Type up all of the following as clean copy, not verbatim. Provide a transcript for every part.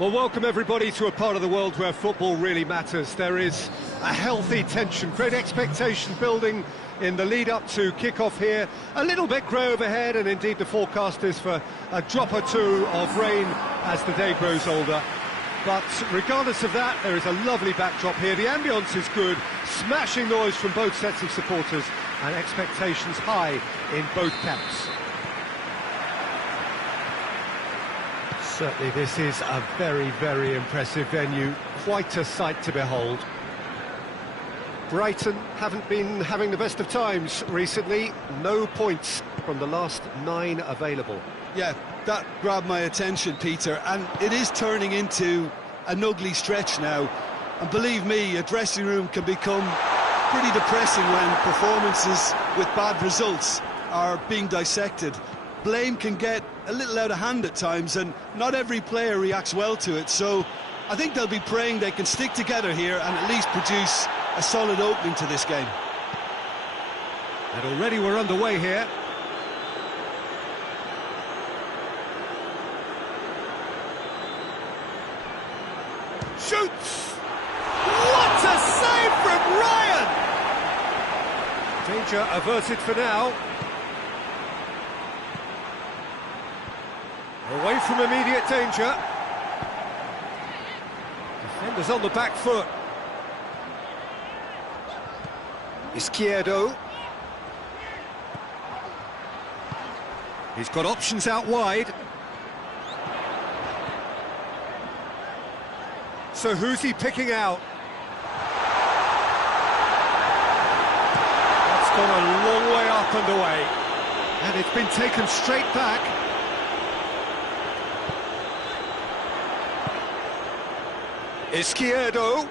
Well, welcome everybody to a part of the world where football really matters. There is a healthy tension, great expectation building in the lead-up to kick-off here. A little bit grey overhead, and indeed the forecast is for a drop or two of rain as the day grows older. But regardless of that, there is a lovely backdrop here. The ambience is good, smashing noise from both sets of supporters, and expectations high in both camps. Certainly this is a very, very impressive venue, quite a sight to behold. Brighton haven't been having the best of times recently, no points from the last 9 available. Yeah, that grabbed my attention, Peter, and it is turning into an ugly stretch now. And believe me, a dressing room can become pretty depressing when performances with bad results are being dissected. Blame can get a little out of hand at times, and not every player reacts well to it, so I think they'll be praying they can stick together here and at least produce a solid opening to this game. And already we're underway here. Shoots! What a save from Ryan! Danger averted for now. Away from immediate danger. Defenders on the back foot. Izquierdo. He's got options out wide. So who's he picking out? That's gone a long way up and away. And it's been taken straight back. Izquierdo,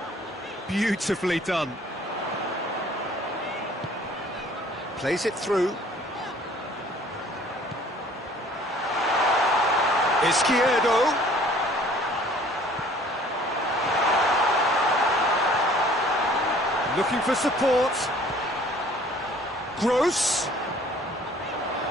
beautifully done. Plays it through. Izquierdo. Looking for support. Gross.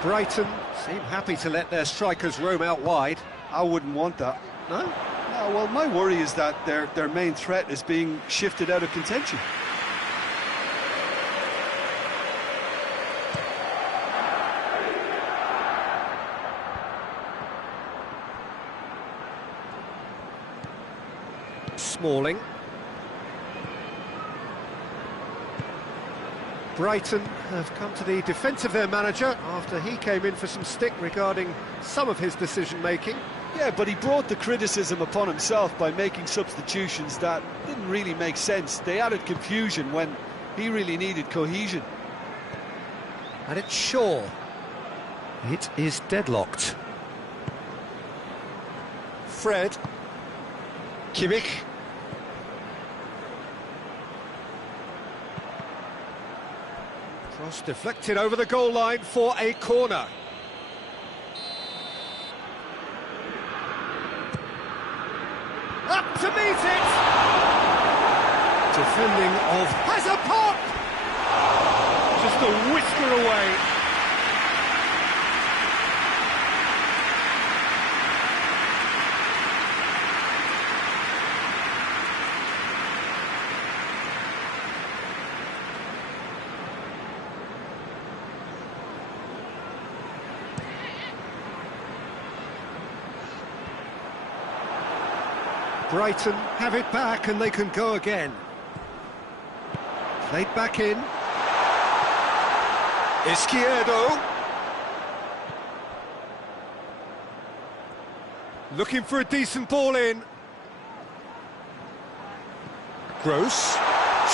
Brighton seem happy to let their strikers roam out wide. I wouldn't want that. No? No, well, my worry is that their main threat is being shifted out of contention. Smalling. Brighton have come to the defence of their manager after he came in for some stick regarding some of his decision-making. Yeah, but he brought the criticism upon himself by making substitutions that didn't really make sense. They added confusion when he really needed cohesion. And it's Shaw. It is deadlocked. Fred. Kimmich. Cross deflected over the goal line for a corner. Up to meet it! Defending of has a pop! Just a whisker away. Brighton have it back and they can go again. Played back in. Izquierdo. Looking for a decent ball in. Gross.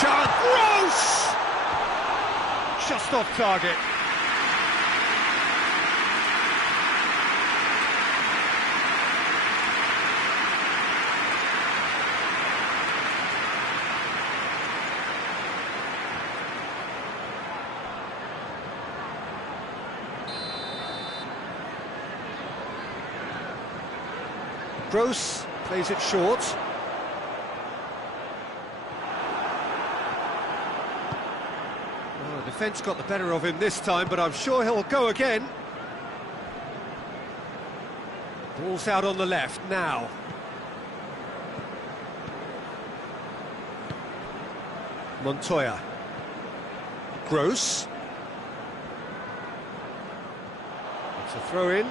Chance. Gross! Just off target. Gross plays it short. Oh, the defence got the better of him this time, but I'm sure he'll go again. Ball's out on the left now. Montoya. Gross. It's a throw in.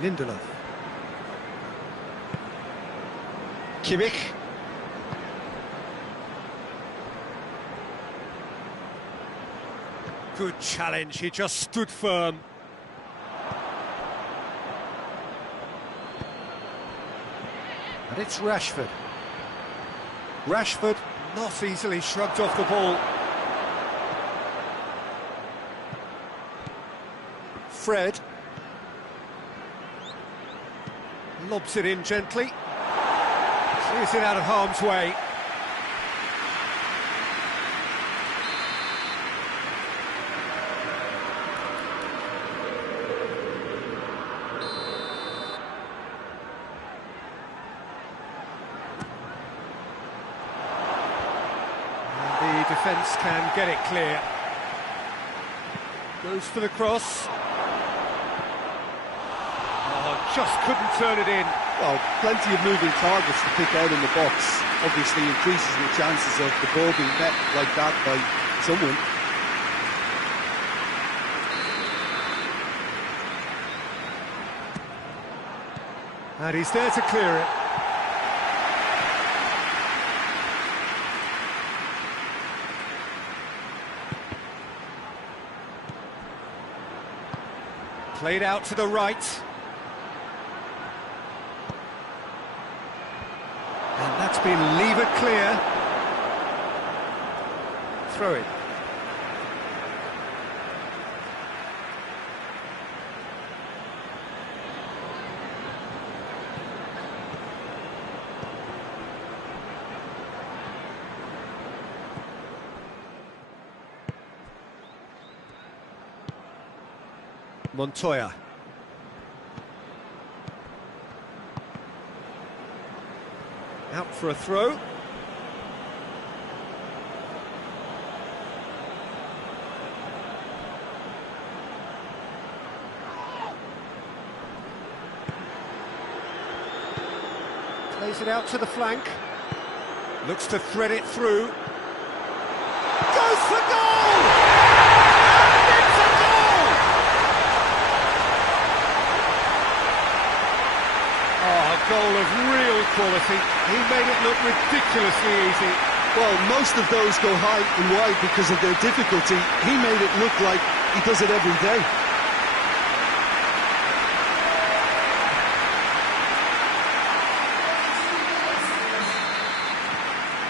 Lindelof. Kimmich. Good challenge, he just stood firm. And it's Rashford. Rashford not easily shrugged off the ball. Fred. Lobs it in gently. Clears it out of harm's way. And the defence can get it clear. Goes for the cross. Just couldn't turn it in. Well, plenty of moving targets to pick out in the box. Obviously increases the chances of the ball being met like that by someone. And he's there to clear it. Played out to the right. And that's been levered clear. Throw it. Montoya. Out for a throw. Plays it out to the flank. Looks to thread it through. Goes for goal! And it's a goal! Oh, a goal of real quality. He made it look ridiculously easy. Well, most of those go high and wide because of their difficulty. He made it look like he does it every day.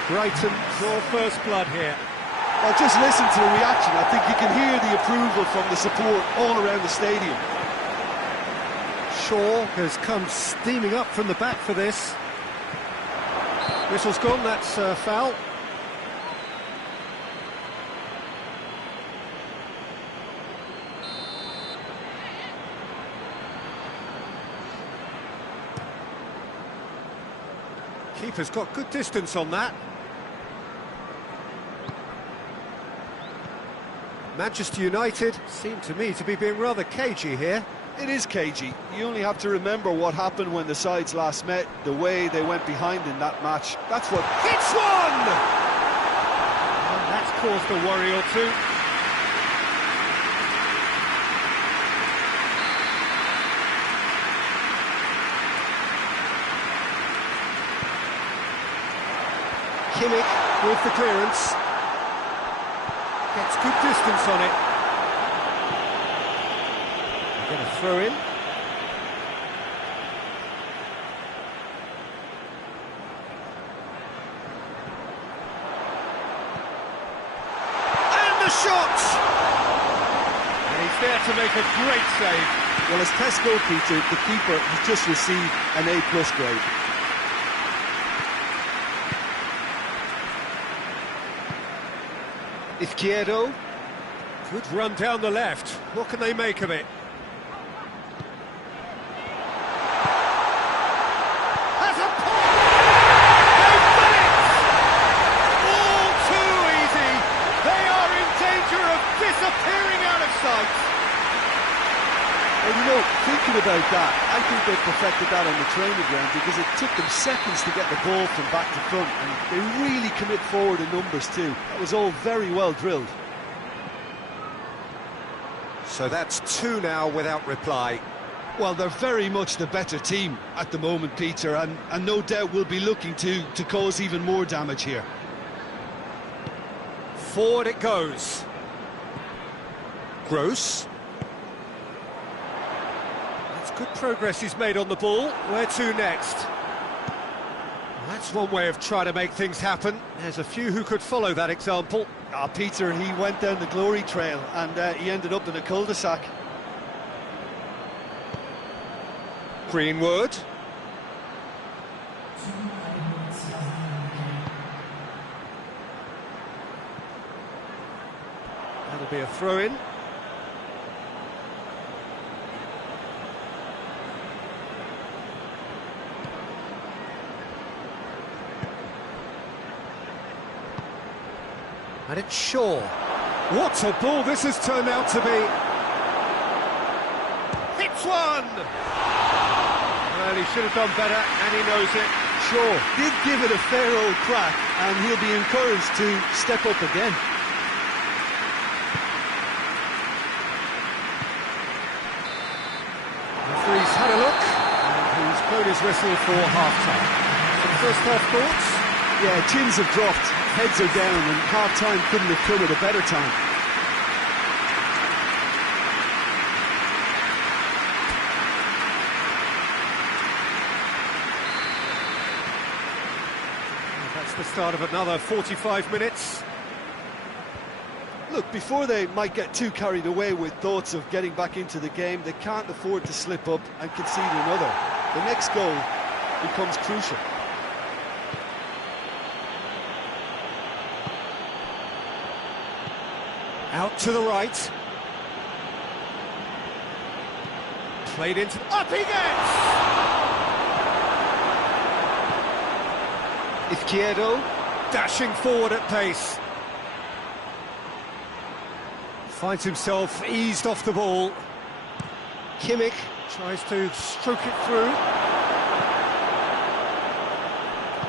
Brighton draw first blood here. Well, just listen to the reaction. I think you can hear the approval from the support all around the stadium. Shaw has come steaming up from the back for this. Whistle's gone, that's foul. Keeper's got good distance on that. Manchester United seem to me to be being rather cagey here. It is cagey. You only have to remember what happened when the sides last met, the way they went behind in that match. That's what... Hits one! And that's caused a worry or two. Kimmich with the clearance. Gets good distance on it. Going to throw in. And the shot! And he's there to make a great save. Well, as Tesco, Peter, the keeper has just received an A+ grade. Izquierdo. Good run down the left. What can they make of it? Has a pop! They've done it! All too easy. They are in danger of disappearing out of sight. that. I think they perfected that on the training ground because it took them seconds to get the ball from back to front, and they really commit forward in numbers too. That was all very well drilled. So that's 2 now without reply. Well, they're very much the better team at the moment, Peter, and no doubt will be looking to cause even more damage here. Forward it goes. Gross. That's good progress he's made on the ball. Where to next? That's one way of trying to make things happen. There's a few who could follow that example. Peter, he went down the glory trail and he ended up in a cul-de-sac. Greenwood. That'll be a throw-in. And it's Shaw. What a ball this has turned out to be. Hits one! Well, he should have done better, and he knows it. Shaw did give it a fair old crack, and he'll be encouraged to step up again. The referee's had a look, and he's blown his whistle for half-time. Some first-half thoughts? Yeah, chins have dropped, heads are down, and half-time couldn't have come at a better time. That's the start of another 45 minutes. Look, before they might get too carried away with thoughts of getting back into the game, they can't afford to slip up and concede another. The next goal becomes crucial. Out to the right. Played into... Up he gets! Izquierdo dashing forward at pace. Finds himself eased off the ball. Kimmich tries to stroke it through.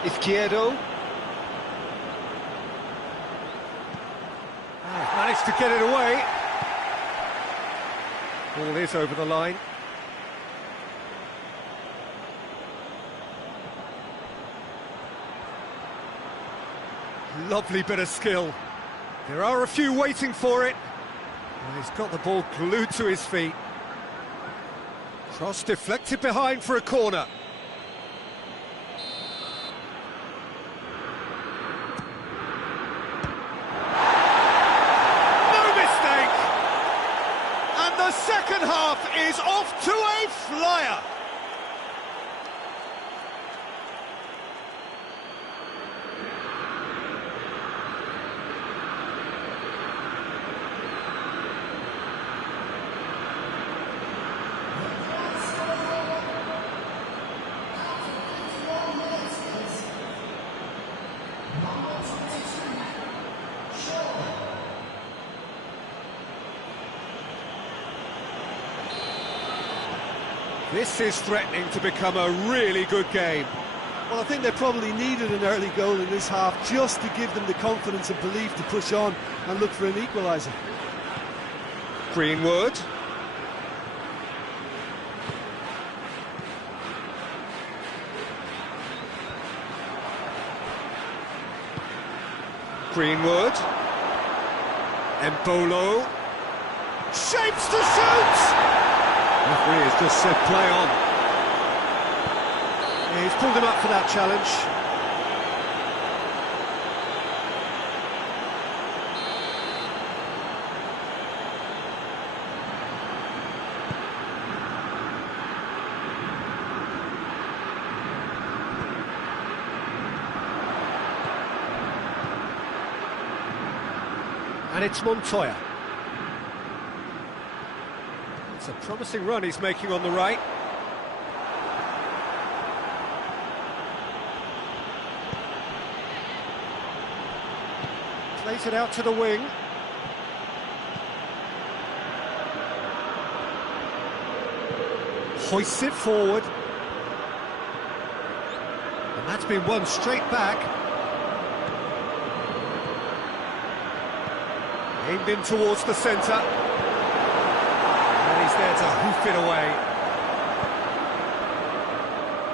Izquierdo. Managed to get it away. Ball is over the line. Lovely bit of skill. There are a few waiting for it. Well, he's got the ball glued to his feet. Cross deflected behind for a corner. The second half is off to a flyer. This is threatening to become a really good game. Well, I think they probably needed an early goal in this half just to give them the confidence and belief to push on and look for an equaliser. Greenwood. Greenwood. Embolo. Shapes to shoot! Referee has just said play on. Yeah, he's pulled him up for that challenge. And it's Montoya. It's a promising run he's making on the right. Plays it out to the wing. hoists it forward. And that's been won straight back. Aimed in towards the centre. And he's there to hoof it away.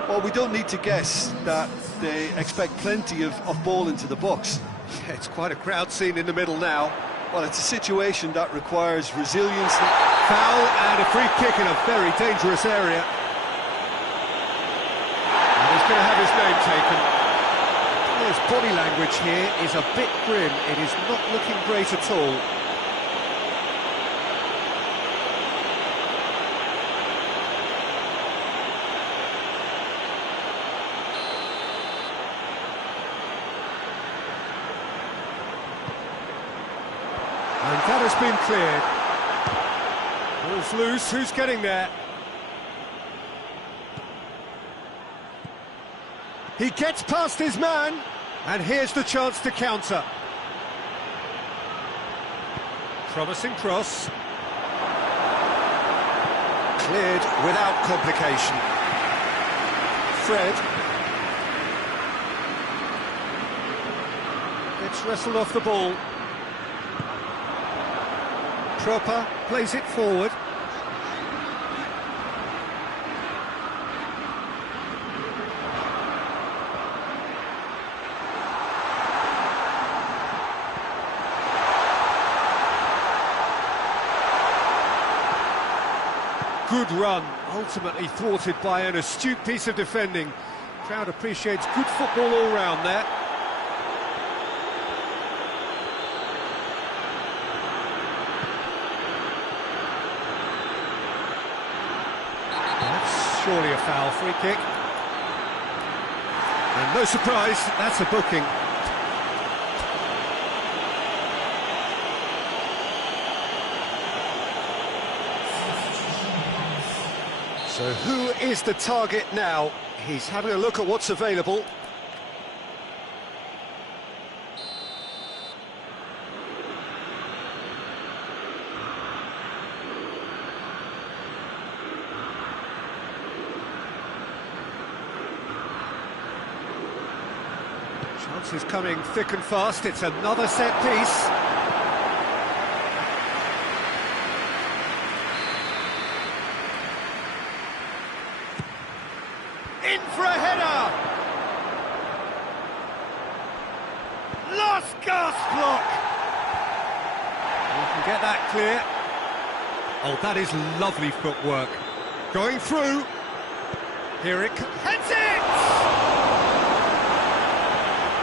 Well, we don't need to guess that they expect plenty of ball into the box. Yeah, it's quite a crowd scene in the middle now. Well, it's a situation that requires resilience. Foul and a free kick in a very dangerous area. And he's going to have his name taken. His body language here is a bit grim. It is not looking great at all. And that has been cleared. Ball's loose, who's getting there? He gets past his man, and here's the chance to counter. Promising cross. Cleared without complication. Fred. Gets wrestled off the ball. Proper plays it forward. Good run, ultimately thwarted by an astute piece of defending. Crowd appreciates good football all round there. That's surely a foul, free kick. And no surprise, that's a booking. So who is the target now? He's having a look at what's available. Chances coming thick and fast. It's another set piece. In for a header! Last gasp block! You can get that clear. Oh, that is lovely footwork. Going through. Here it comes. Heads it!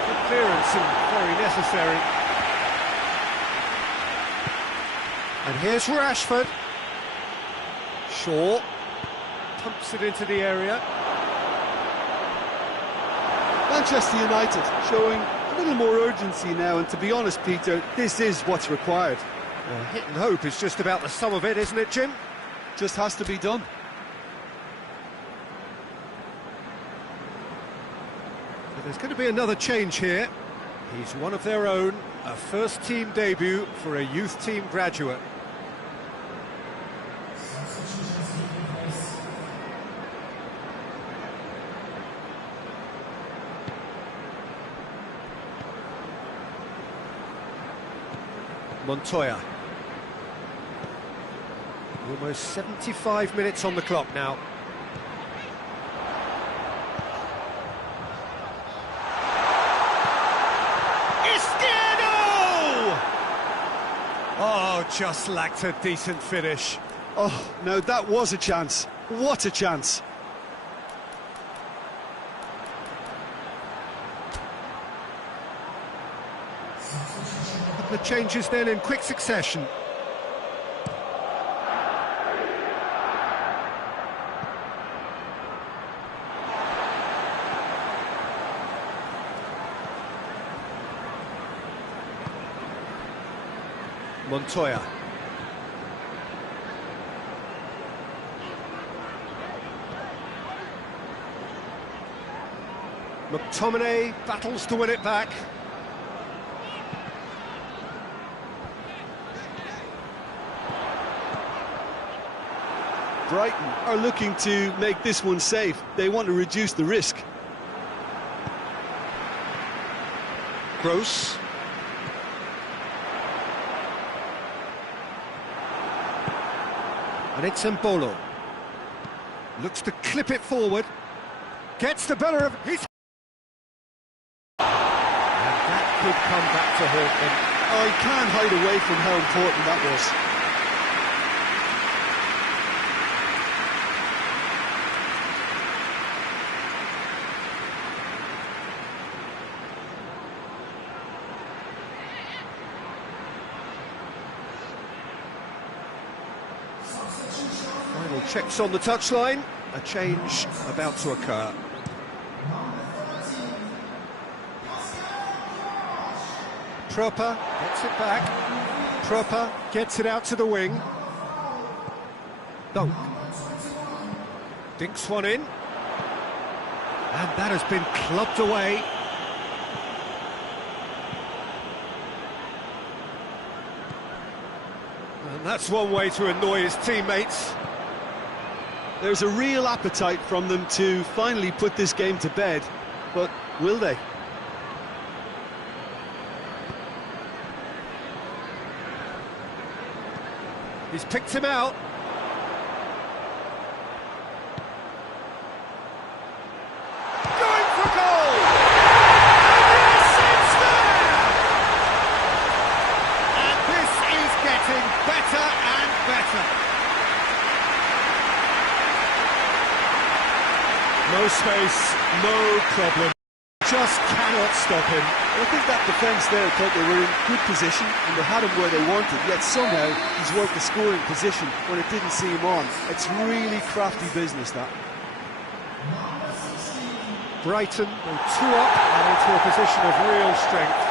Good clearance and very necessary. And here's Rashford. Shaw pumps it into the area. Manchester United showing a little more urgency now, and to be honest, Peter, this is what's required. Well, hit and hope is just about the sum of it, isn't it, Jim? Just has to be done. But there's going to be another change here. He's one of their own, a first-team debut for a youth team graduate. Montoya. Almost 75 minutes on the clock now. Izquierdo! Oh, just lacked a decent finish. Oh, no, that was a chance. What a chance. The changes then in quick succession. Montoya. McTominay battles to win it back. Brighton are looking to make this one safe. They want to reduce the risk. Gross. And it's Embolo. Looks to clip it forward. Gets the better of his... And that could come back to haunt them. Oh, he can't hide away from how important that was. Final checks on the touchline. A change about to occur. Proper gets it back. Proper gets it out to the wing. Dunk. Dinks one in. And that has been clubbed away. And that's one way to annoy his teammates. There's a real appetite from them to finally put this game to bed, but will they? He's picked him out. Going for goal! And yes, it's there! And this is getting better and better. No space, no problem. Just cannot stop him. I think that defence there thought they were in good position and they had him where they wanted, yet somehow he's worked the scoring position when it didn't see him on. It's really crafty business, that. Brighton go 2 up and into a position of real strength.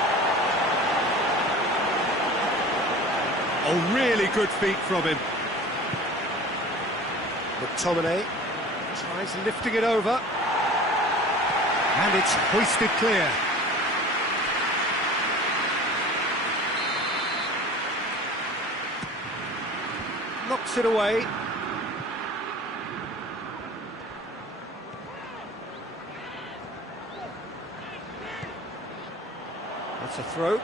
Oh, really good feet from him. McTominay tries lifting it over. And it's hoisted clear. Knocks it away. That's a throw.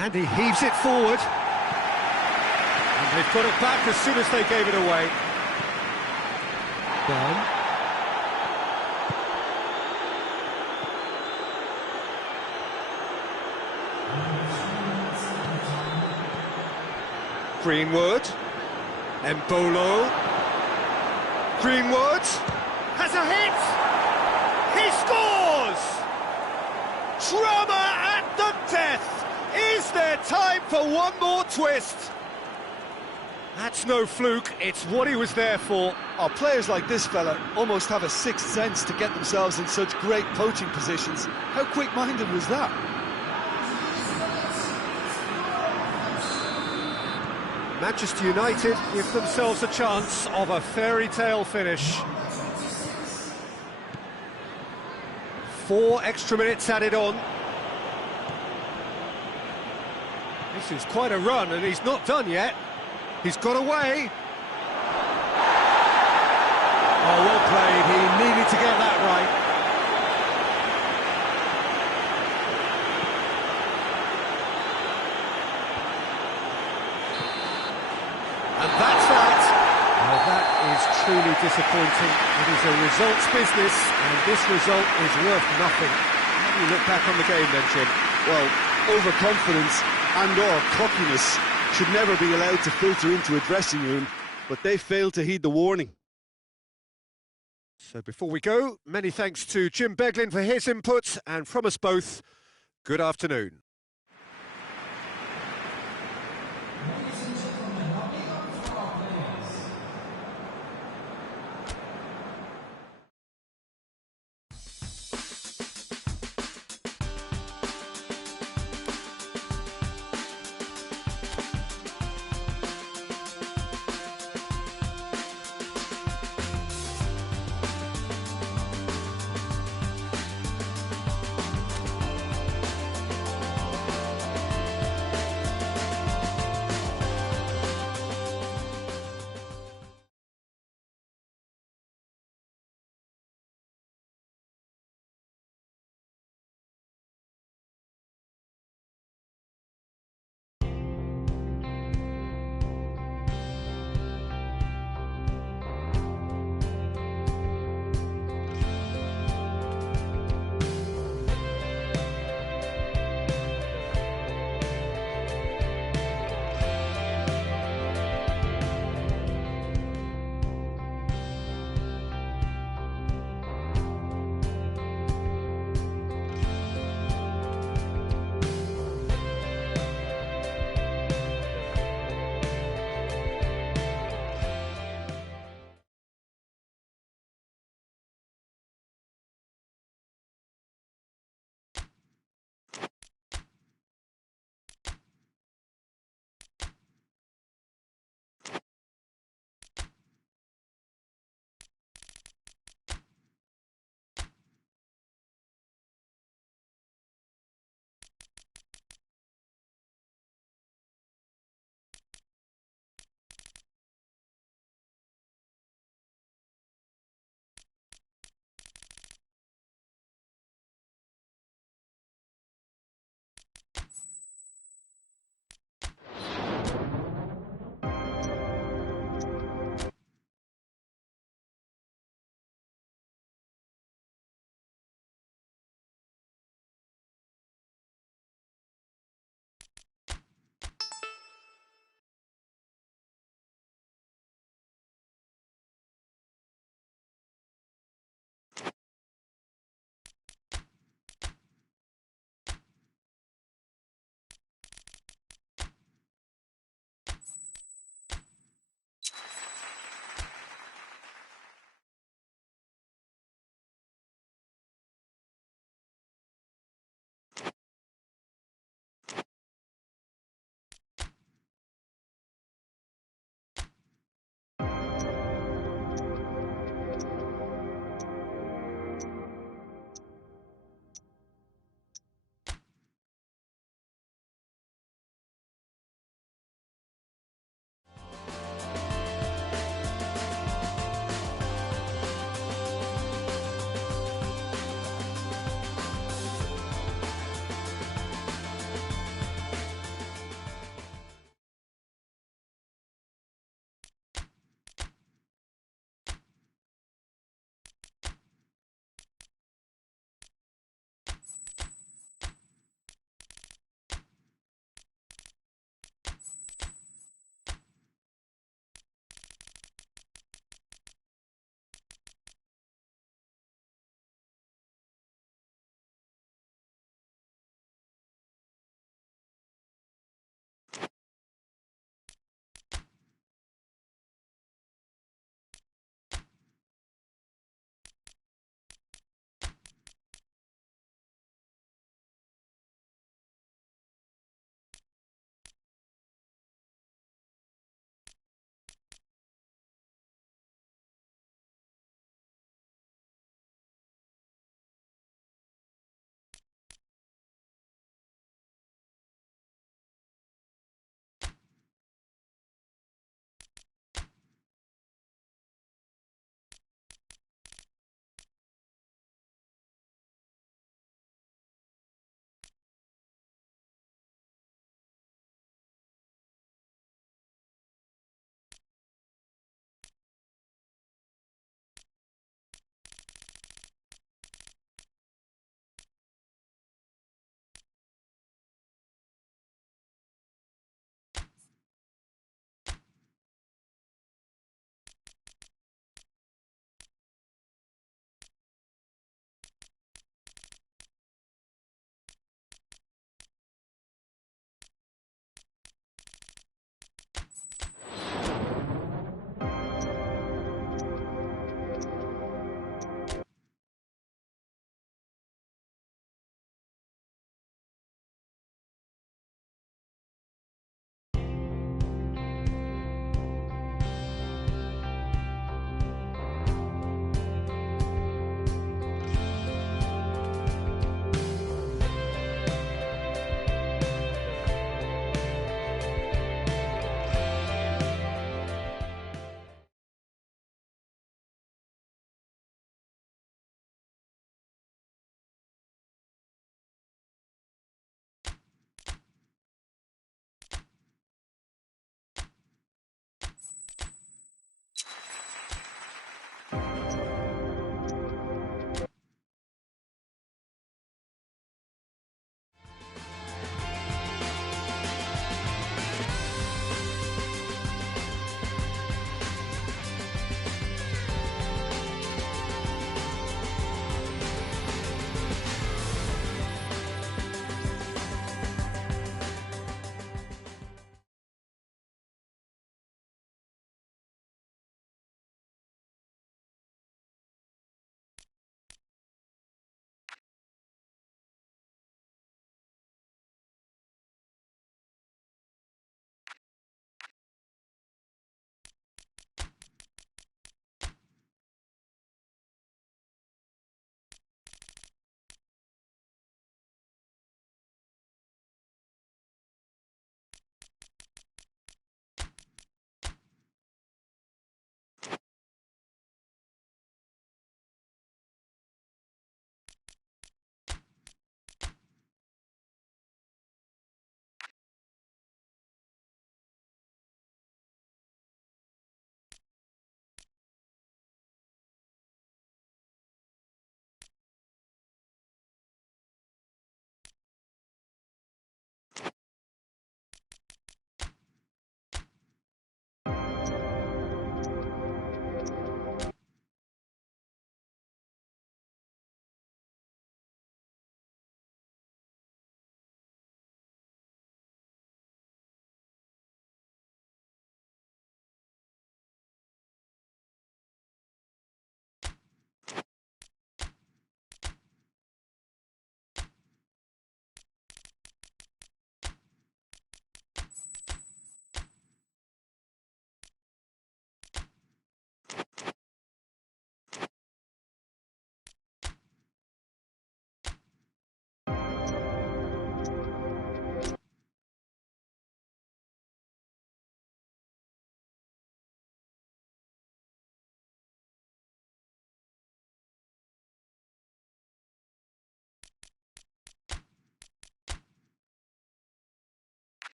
And he heaves it forward. And they've got it back as soon as they gave it away. Down. Greenwood. Embolo. Greenwood has a hit. He scores! Drama at the death. Is there time for one more twist? That's no fluke, it's what he was there for. Oh, players like this fella almost have a sixth sense to get themselves in such great poaching positions. How quick-minded was that? Manchester United give themselves a chance of a fairy tale finish. 4 extra minutes added on. This is quite a run, and he's not done yet. He's got away. Oh, well played. He needed to get that right. And that's that. Well, that is truly disappointing. It is a results business, and this result is worth nothing. How do you look back on the game then, Jim? Well, overconfidence and/or cockiness should never be allowed to filter into a dressing room, but they failed to heed the warning. So before we go, many thanks to Jim Beglin for his input, and from us both, good afternoon.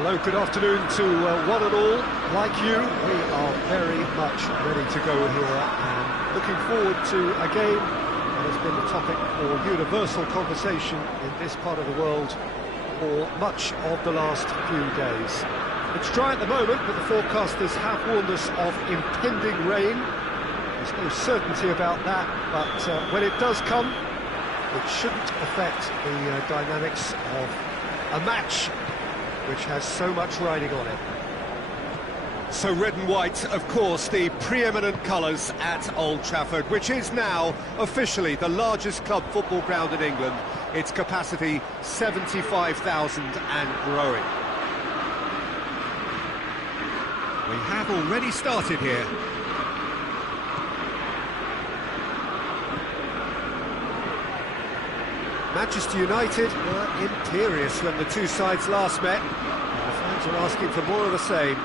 Hello, good afternoon to one and all. Like you, we are very much ready to go here and looking forward to a game that has been the topic for universal conversation in this part of the world for much of the last few days. It's dry at the moment, but the forecasters have warned us of impending rain. There's no certainty about that, but when it does come, it shouldn't affect the dynamics of a match which has so much riding on it. So red and white, of course, the preeminent colours at Old Trafford, which is now officially the largest club football ground in England. Its capacity 75,000 and growing. We have already started here. Manchester United were imperious when the two sides last met, and the fans are asking for more of the same.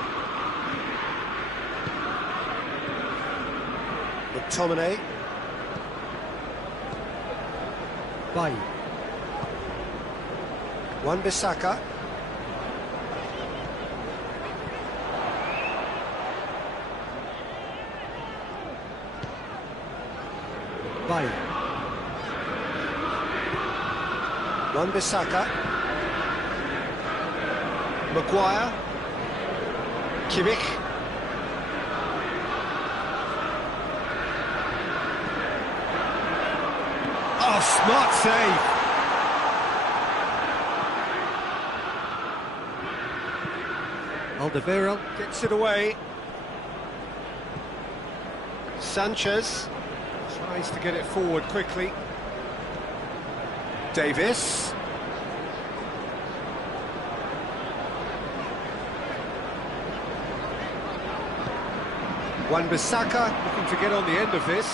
McTominay. Bailly. Wan-Bissaka. Bailly. Wan-Bissaka, Maguire, Kimmich, oh, smart save. Alderweireld gets it away. Sanchez tries to get it forward quickly. Davis. Wan-Bissaka looking to get on the end of this.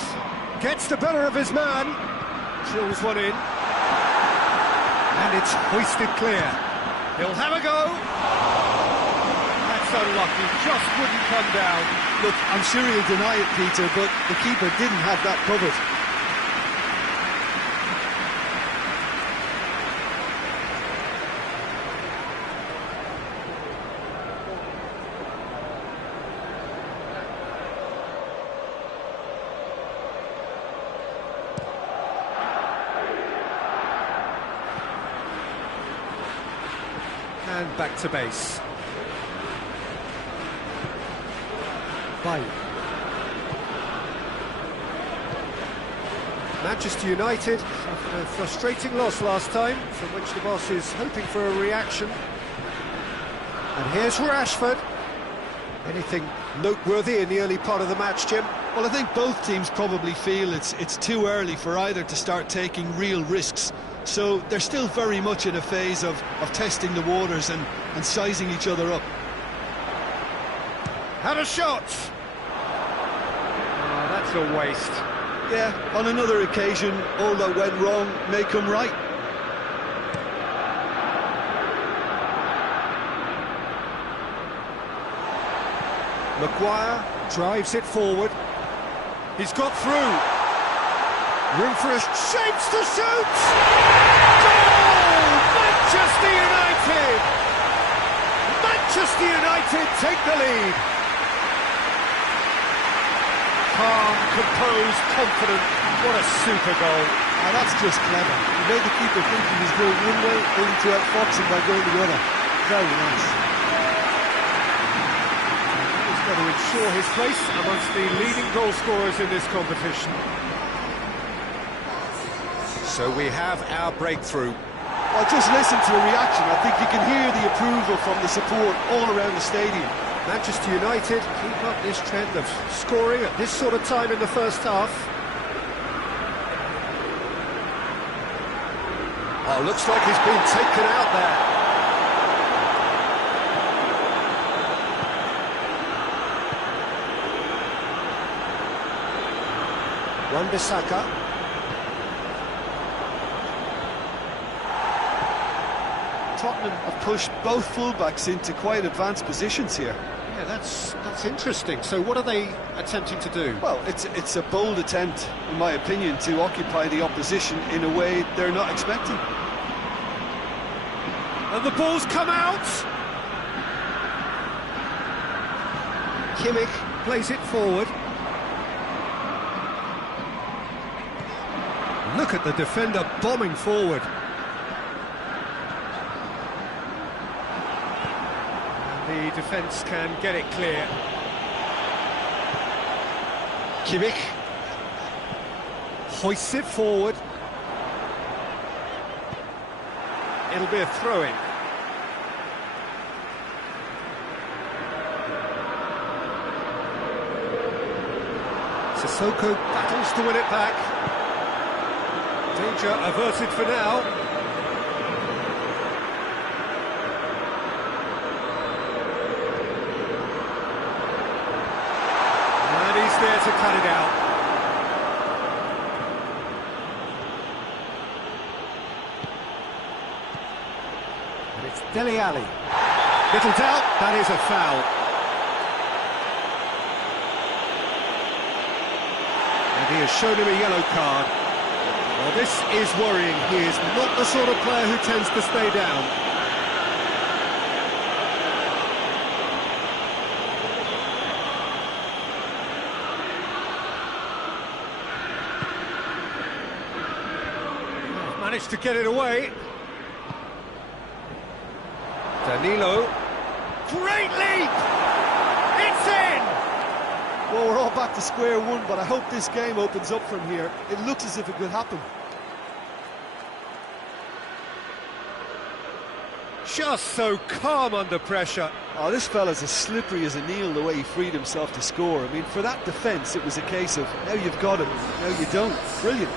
Gets the better of his man. Drills one in. And it's hoisted clear. He'll have a go. That's unlucky. Just wouldn't come down. Look, I'm sure he'll deny it, Peter, but the keeper didn't have that covered. And back to base. Bailly. Manchester United suffered a frustrating loss last time, from which the boss is hoping for a reaction. And here's Rashford. Anything noteworthy in the early part of the match, Jim? Well, I think both teams probably feel it's too early for either to start taking real risks. So they're still very much in a phase of testing the waters and sizing each other up. Had a shot! Oh, that's a waste. Yeah, on another occasion, all that went wrong may come right. Maguire drives it forward. He's got through. Room for a shapes to shoot! Goal! Manchester United! Manchester United take the lead. Calm, composed, confident. What a super goal. And that's just clever. He made the keeper think he was going one way, only to outfox him by going the other. Very nice. He's got to ensure his place amongst the leading goal scorers in this competition. So we have our breakthrough. Well, just listen to the reaction. I think you can hear the approval from the support all around the stadium. Manchester United keep up this trend of scoring at this sort of time in the first half. Oh, looks like he's been taken out there. Wan-Bissaka. Tottenham have pushed both fullbacks into quite advanced positions here. Yeah, that's interesting. So what are they attempting to do? Well, it's a bold attempt, in my opinion, to occupy the opposition in a way they're not expecting. And the ball's come out. Kimmich plays it forward. Look at the defender bombing forward. And the defence can get it clear. Kimmich hoists it forward. It'll be a throw-in. Sissoko battles to win it back. Danger averted for now. And he's there to cut it out. And it's Dele Alli. Little doubt, that is a foul. And he has shown him a yellow card. Well, this is worrying. He is not the sort of player who tends to stay down. Managed to get it away. Danilo. Great leap! It's in! Well, we're all back to square one, but I hope this game opens up from here. It looks as if it could happen. Just so calm under pressure. Oh, this fella's as slippery as a Neil, the way he freed himself to score. I mean, for that defence, it was a case of, now you've got him, now you don't. Brilliant.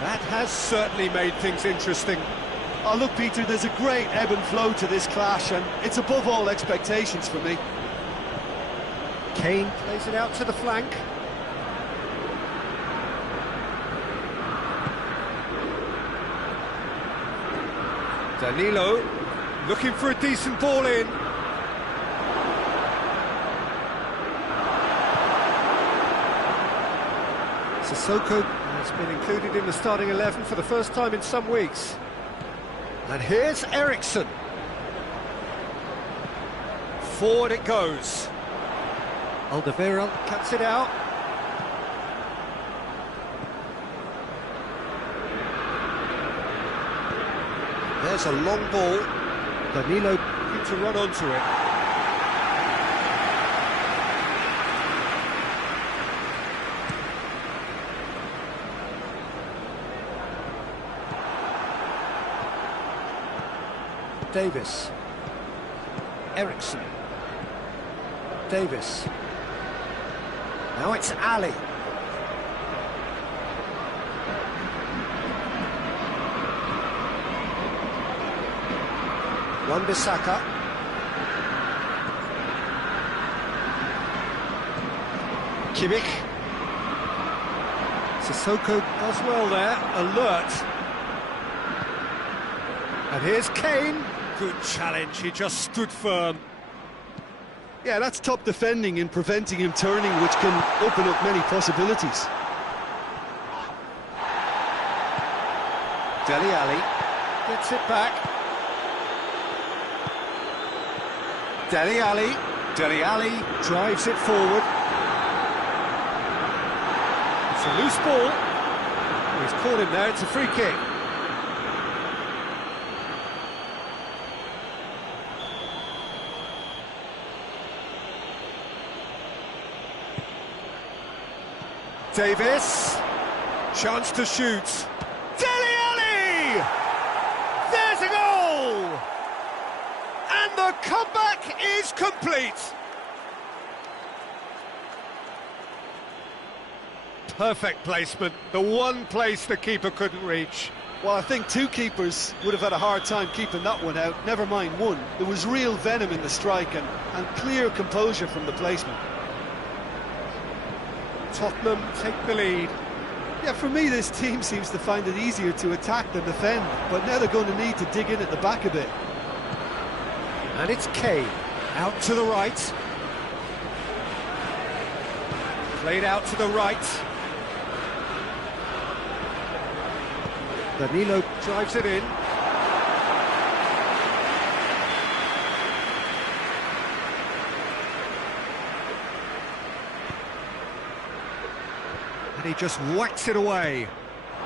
That has certainly made things interesting. Oh, look, Peter, there's a great ebb and flow to this clash, and it's above all expectations for me. Kane plays it out to the flank. Danilo looking for a decent ball in. Sissoko has been included in the starting 11 for the first time in some weeks. And here's Eriksen. Forward it goes. Alderweireld cuts it out. There's a long ball. Danilo looking to run onto it. Davis. Eriksen. Davis. Now it's Ali. Wan-Bissaka. Kimmich. Sissoko does well there, alert. And here's Kane. Good challenge, he just stood firm. Yeah, that's top defending and preventing him turning, which can open up many possibilities. Dele Alli gets it back. Dele Alli. Dele Alli drives it forward. It's a loose ball. He's caught him there, it's a free kick. Davis, chance to shoot. Dele Alli! There's a goal! And the comeback is complete. Perfect placement, the one place the keeper couldn't reach. Well, I think two keepers would have had a hard time keeping that one out, never mind one. There was real venom in the strike and clear composure from the placement. Tottenham take the lead. Yeah, for me, this team seems to find it easier to attack than defend, but now they're going to need to dig in at the back a bit. And it's Kane, out to the right. Played out to the right. Danilo drives it in. And he just whacks it away.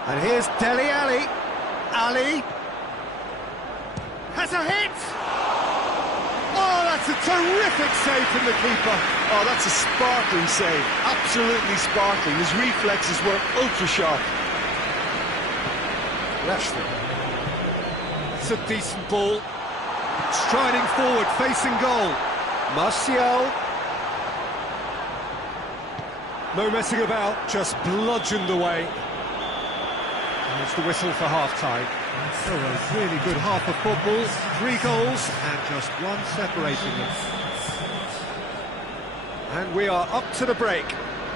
And here's Dele Alli. Ali has a hit! Oh, that's a terrific save from the keeper. Oh, that's a sparkling save. Absolutely sparkling. His reflexes were ultra-sharp. Rashford. It's a decent ball. Striding forward, facing goal. Martial. No messing about, just bludgeoned away. And it's the whistle for half-time. So a really good half of football, 3 goals and just one separating them. And we are up to the break.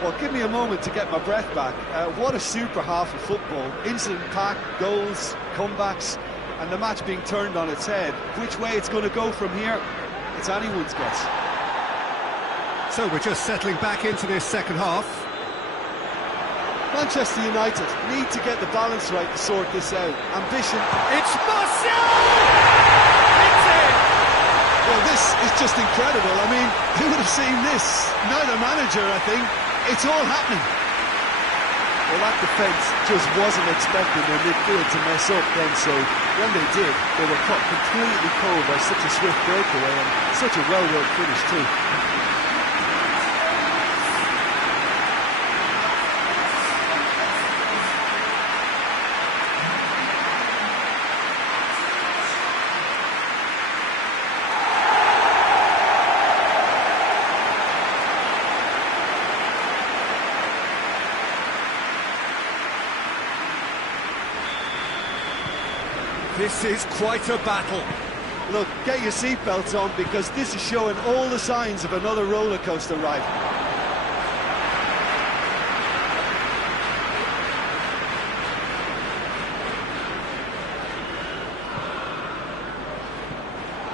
Well, give me a moment to get my breath back. What a super half of football. Incident-packed, goals, comebacks, and the match being turned on its head. Which way it's going to go from here, it's anyone's guess. So we're just settling back into this second half. Manchester United need to get the balance right to sort this out. Ambition. It's Martial! It's in! Well, this is just incredible. I mean, who would have seen this? Neither manager, I think. It's all happening. Well, that defence just wasn't expecting their midfield to mess up then, so when they did, they were caught completely cold by such a swift breakaway and such a well-worked finish too. This is quite a battle. Look, get your seatbelts on because this is showing all the signs of another roller coaster ride.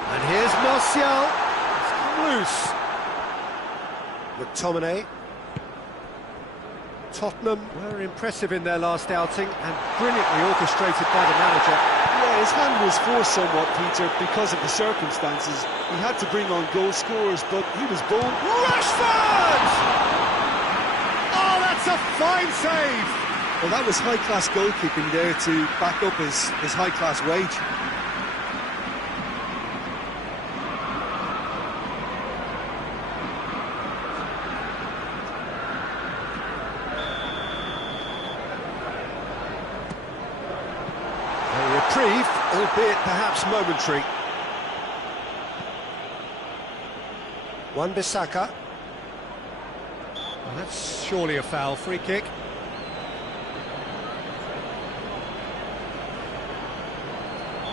And here's Martial. It's come loose. McTominay. Tottenham were impressive in their last outing and brilliantly orchestrated by the manager. Yeah, his hand was forced somewhat, Peter, because of the circumstances. He had to bring on goal scorers, but he was bold. Rashford! Oh, that's a fine save! Well, that was high-class goalkeeping there to back up his high-class wage. Reprieve, albeit perhaps momentary. Wan-Bissaka. Well, that's surely a foul. Free kick.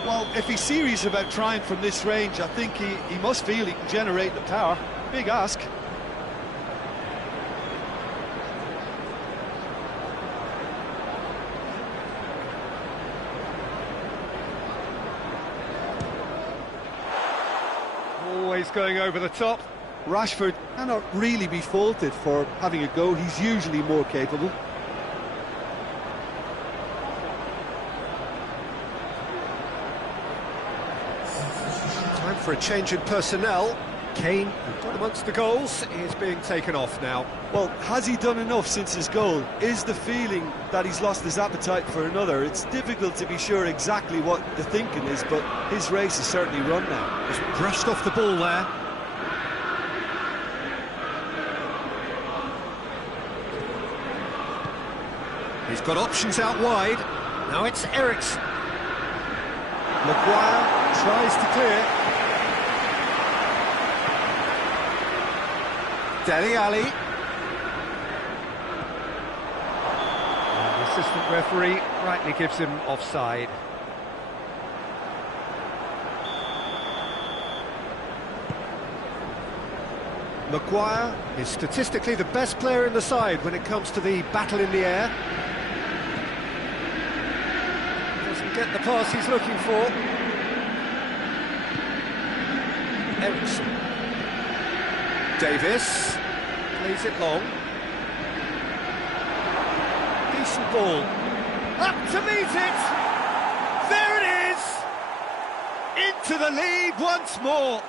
Well, if he's serious about trying from this range, I think he must feel he can generate the power. Big ask. Always going over the top. Rashford cannot really be faulted for having a go. He's usually more capable. Time for a change in personnel. Kane, who got amongst the goals, is being taken off now. Well, has he done enough since his goal? Is the feeling that he's lost his appetite for another? It's difficult to be sure exactly what the thinking is, but his race is certainly run now. Just brushed off the ball there. He's got options out wide. Now it's Eriksen. Maguire tries to clear. Dele Alli. And the assistant referee rightly gives him offside. Maguire is statistically the best player in the side when it comes to the battle in the air. Doesn't get the pass he's looking for. Eriksen. Davis plays it long. Decent ball. Up to meet it! into the lead once more.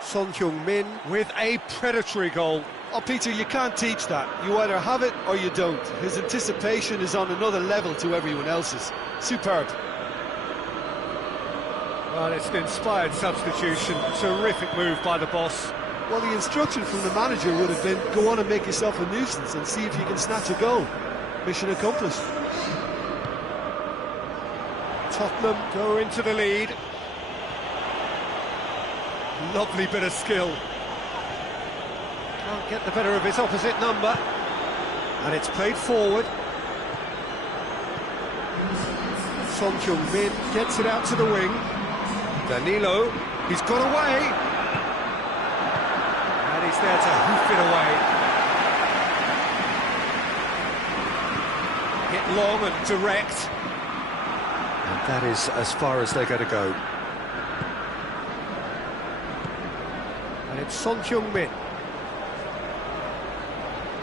Son Heung-min with a predatory goal. Oh, Peter, you can't teach that. You either have it or you don't. His anticipation is on another level to everyone else's. Superb. Well, it's an inspired substitution. Terrific move by the boss. Well, the instruction from the manager would have been, go on and make yourself a nuisance and see if you can snatch a goal. Mission accomplished. Tottenham go into the lead. Lovely bit of skill. Can't get the better of his opposite number. And it's played forward. Son Heung-min gets it out to the wing. Danilo, he's got away. And he's there to hoof it away. Hit long and direct. And that is as far as they're going to go. And it's Son Heung-min.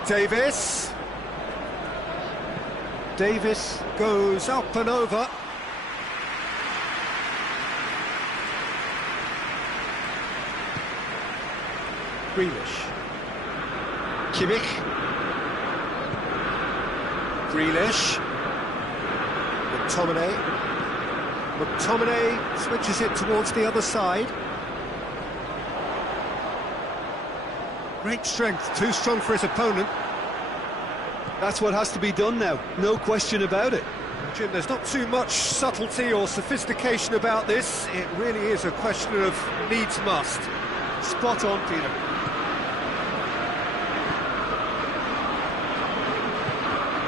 Davis. Davis goes up and over. Grealish. Kimmich. Grealish. McTominay. McTominay switches it towards the other side. Great strength, too strong for his opponent. That's what has to be done now, no question about it. Jim, there's not too much subtlety or sophistication about this. It really is a question of needs must. Spot on, Peter.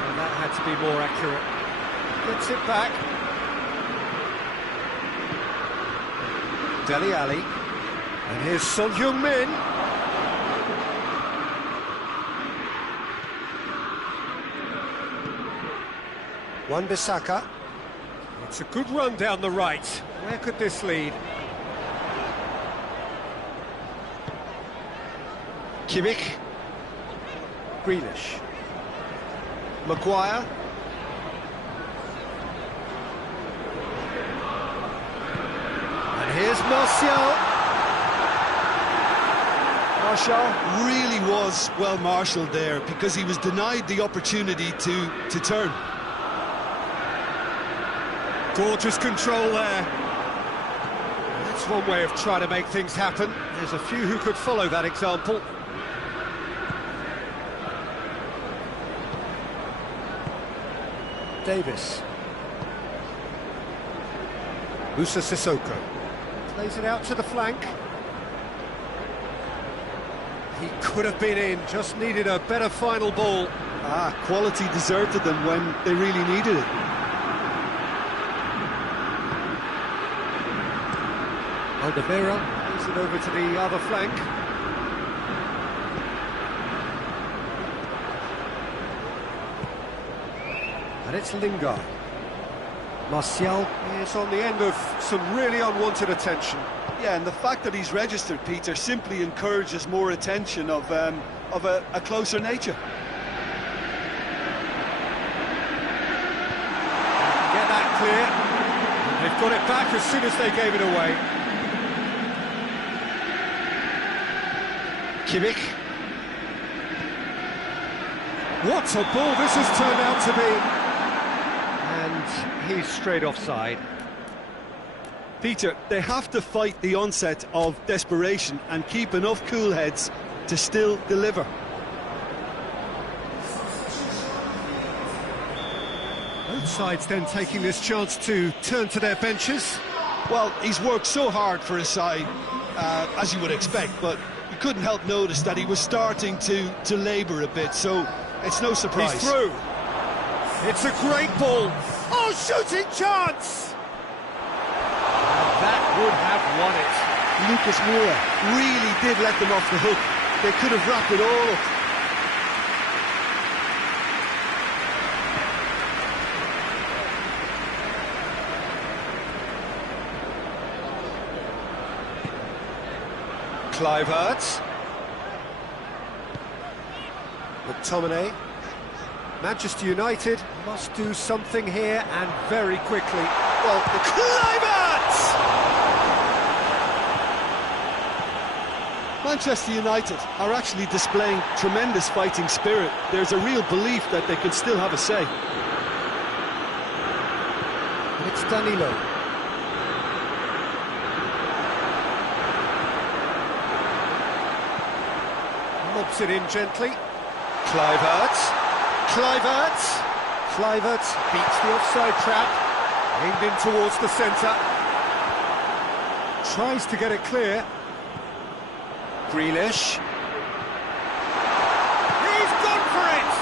And that had to be more accurate. Gets it back. Dele Alli. And here's Son Heung-min. Wan-Bissaka. It's a good run down the right. Where could this lead? Kimmich. Grealish. Maguire. And here's Martial. Martial really was well marshalled there because he was denied the opportunity to turn. Gorgeous control there. That's one way of trying to make things happen. There's a few who could follow that example. Davis. Moussa Sissoko. Plays it out to the flank. He could have been in, just needed a better final ball. Quality deserted them when they really needed it. Alderweireld plays it over to the other flank. And it's Lingard. Martial is on the end of some really unwanted attention. Yeah, and the fact that he's registered, Peter, simply encourages more attention of a closer nature. Get that clear. They've got it back as soon as they gave it away. Kimmich. What a ball this has turned out to be. And he's straight offside. Peter, they have to fight the onset of desperation and keep enough cool heads to still deliver. Both sides then taking this chance to turn to their benches. Well, he's worked so hard for his side, as you would expect, but you couldn't help notice that he was starting to labour a bit, so it's no surprise. He's through. It's a great ball. Oh, shooting chance! That would have won it. Lucas Moura really did let them off the hook. They could have wrapped it all up. Kluivert. McTominay. Manchester United must do something here and very quickly. Well, Kluivert! Manchester United are actually displaying tremendous fighting spirit. There's a real belief that they can still have a say. It's Danilo. Lobs it in gently. Kluivert. Kluivert beats the offside trap. Aimed in towards the centre. Tries to get it clear. Grealish. He's gone for it!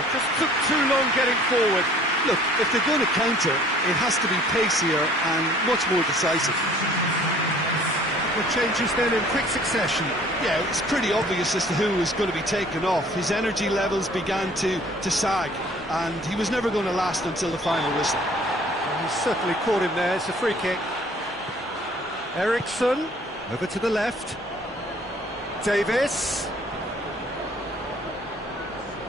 It just took too long getting forward. Look, if they're going to counter, it has to be pacier and much more decisive. The changes then in quick succession. Yeah, it's pretty obvious as to who was going to be taken off. His energy levels began to sag, and he was never going to last until the final whistle. And he certainly caught him there. It's a free kick. Eriksen, over to the left. Davis.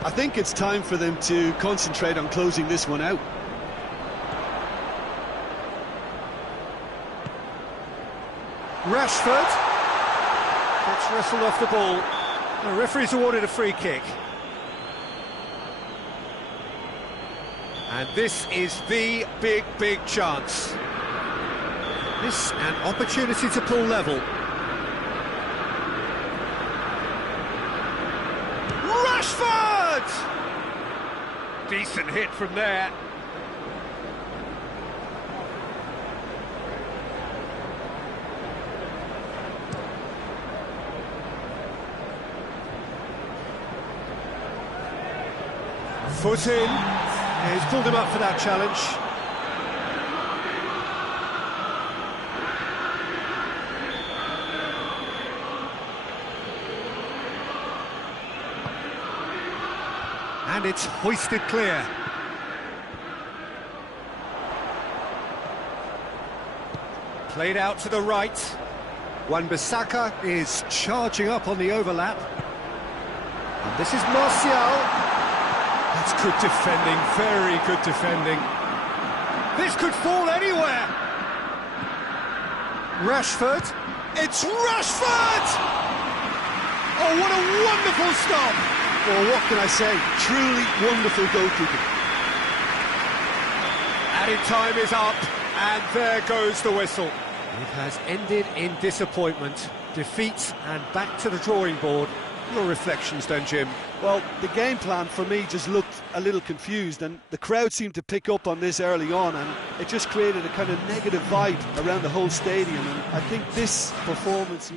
I think it's time for them to concentrate on closing this one out. Rashford gets wrestled off the ball. The referee's awarded a free kick. And this is the big chance. This an opportunity to pull level. Rashford! Decent hit from there. Foot in. Yeah, he's pulled him up for that challenge. And it's hoisted clear. Played out to the right. Wan-Bissaka is charging up on the overlap. And this is Martial. That's good defending, very good defending. This could fall anywhere. Rashford. It's Rashford! Oh, what a wonderful stop! Well, what can I say? Truly wonderful goalkeeping. Added time is up, and there goes the whistle. It has ended in disappointment, defeat, and back to the drawing board. Your reflections then, Jim? Well, the game plan for me just looked a little confused, and the crowd seemed to pick up on this early on, and it just created a kind of negative vibe around the whole stadium, and I think this performance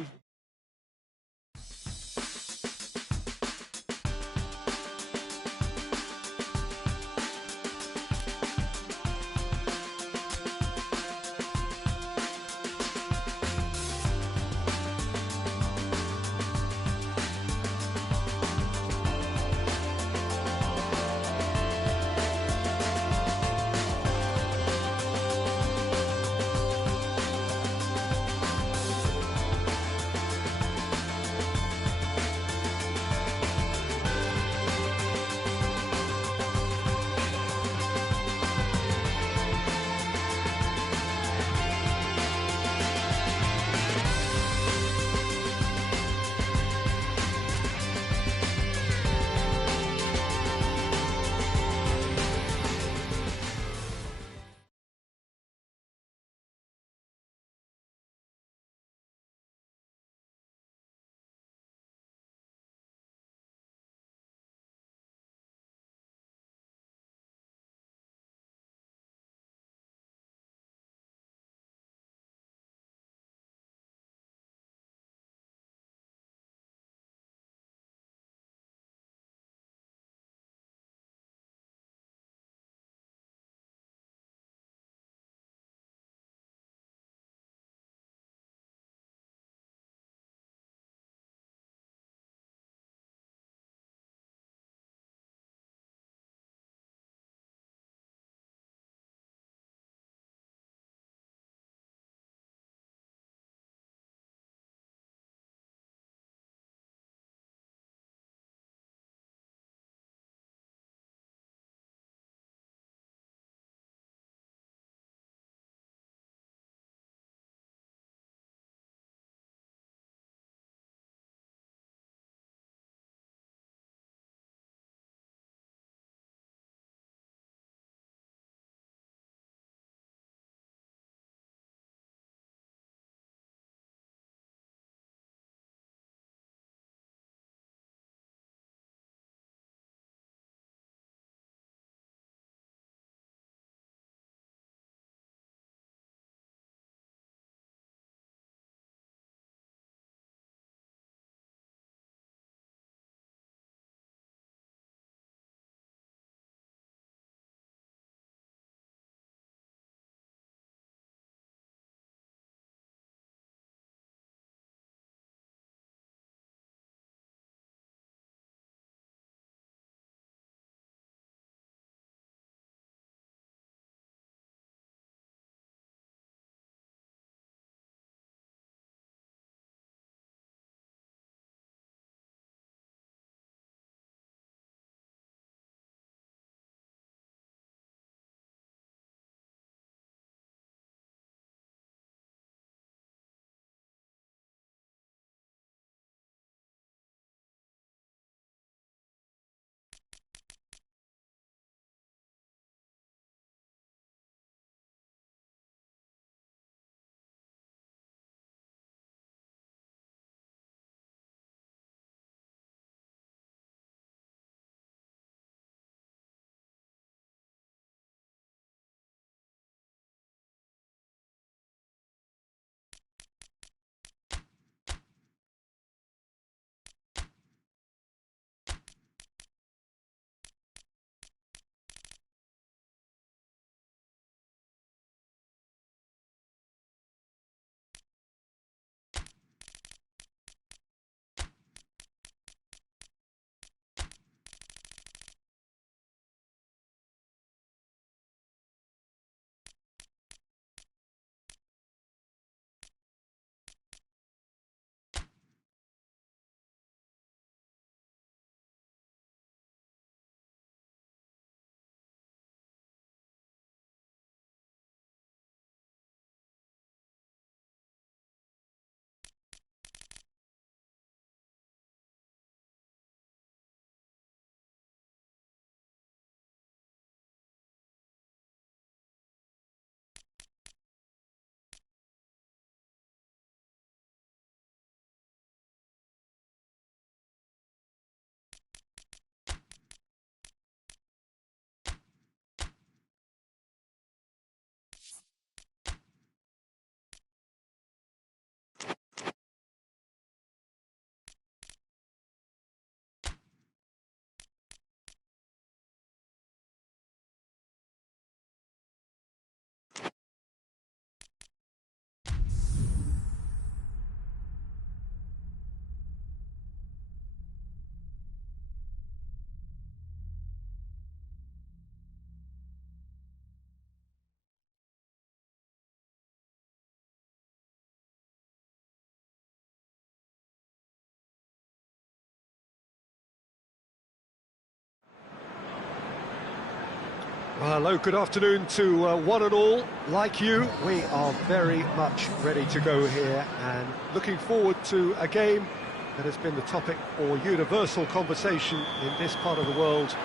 Well, hello, good afternoon to one and all. Like you, we are very much ready to go here and looking forward to a game that has been the topic or universal conversation in this part of the world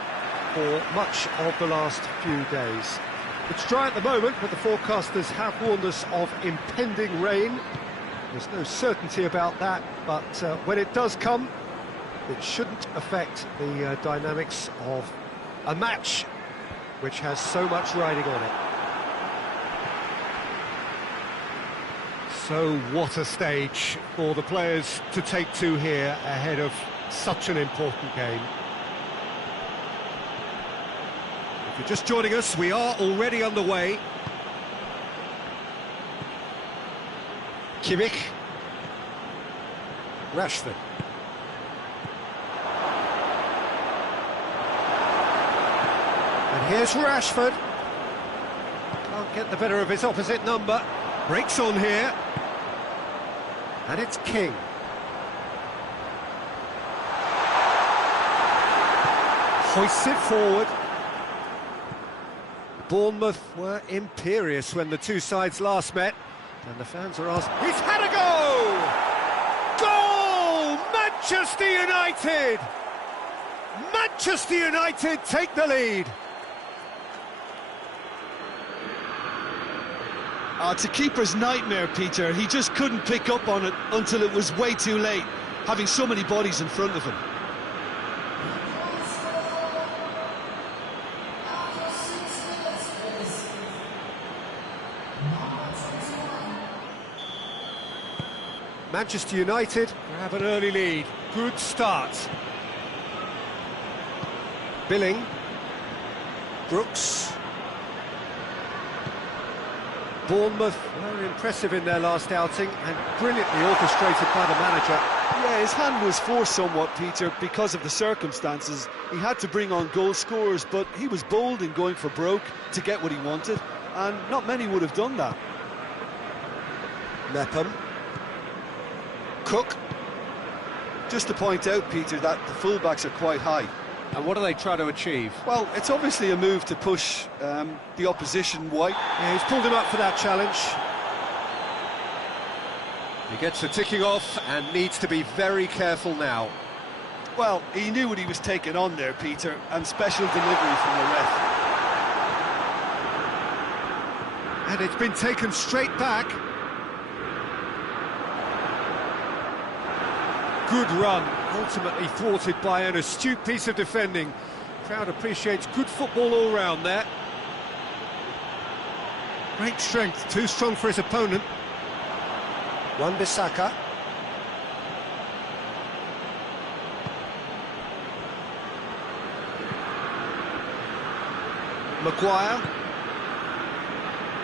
for much of the last few days. It's dry at the moment, but the forecasters have warned us of impending rain. There's no certainty about that, but when it does come, it shouldn't affect the dynamics of a match which has so much riding on it. So what a stage for the players to take to here ahead of such an important game. If you're just joining us, we are already underway. Kimmich. Rashford. And here's Rashford. Can't get the better of his opposite number. Breaks on here. And it's King. Hoists it forward. Bournemouth were imperious when the two sides last met. And the fans are asked, he's had a go! Goal! Manchester United! Manchester United take the lead. It's a keeper's nightmare, Peter. He just couldn't pick up on it until it was way too late, having so many bodies in front of him. Manchester United have an early lead. Good start. Billing. Brooks. Bournemouth were impressive in their last outing and brilliantly orchestrated by the manager. Yeah, his hand was forced somewhat, Peter, because of the circumstances. He had to bring on goal scorers, but he was bold in going for broke to get what he wanted, and not many would have done that. Mepham. Cook. Just to point out, Peter, that the fullbacks are quite high. And what do they try to achieve? Well, it's obviously a move to push the opposition wide. Yeah, he's pulled him up for that challenge. He gets the ticking off and needs to be very careful now. Well, he knew what he was taking on there, Peter, and special delivery from the ref. And it's been taken straight back. Good run, ultimately thwarted by an astute piece of defending. Crowd appreciates good football all round there. Great strength, too strong for his opponent. Wan-Bissaka. Maguire.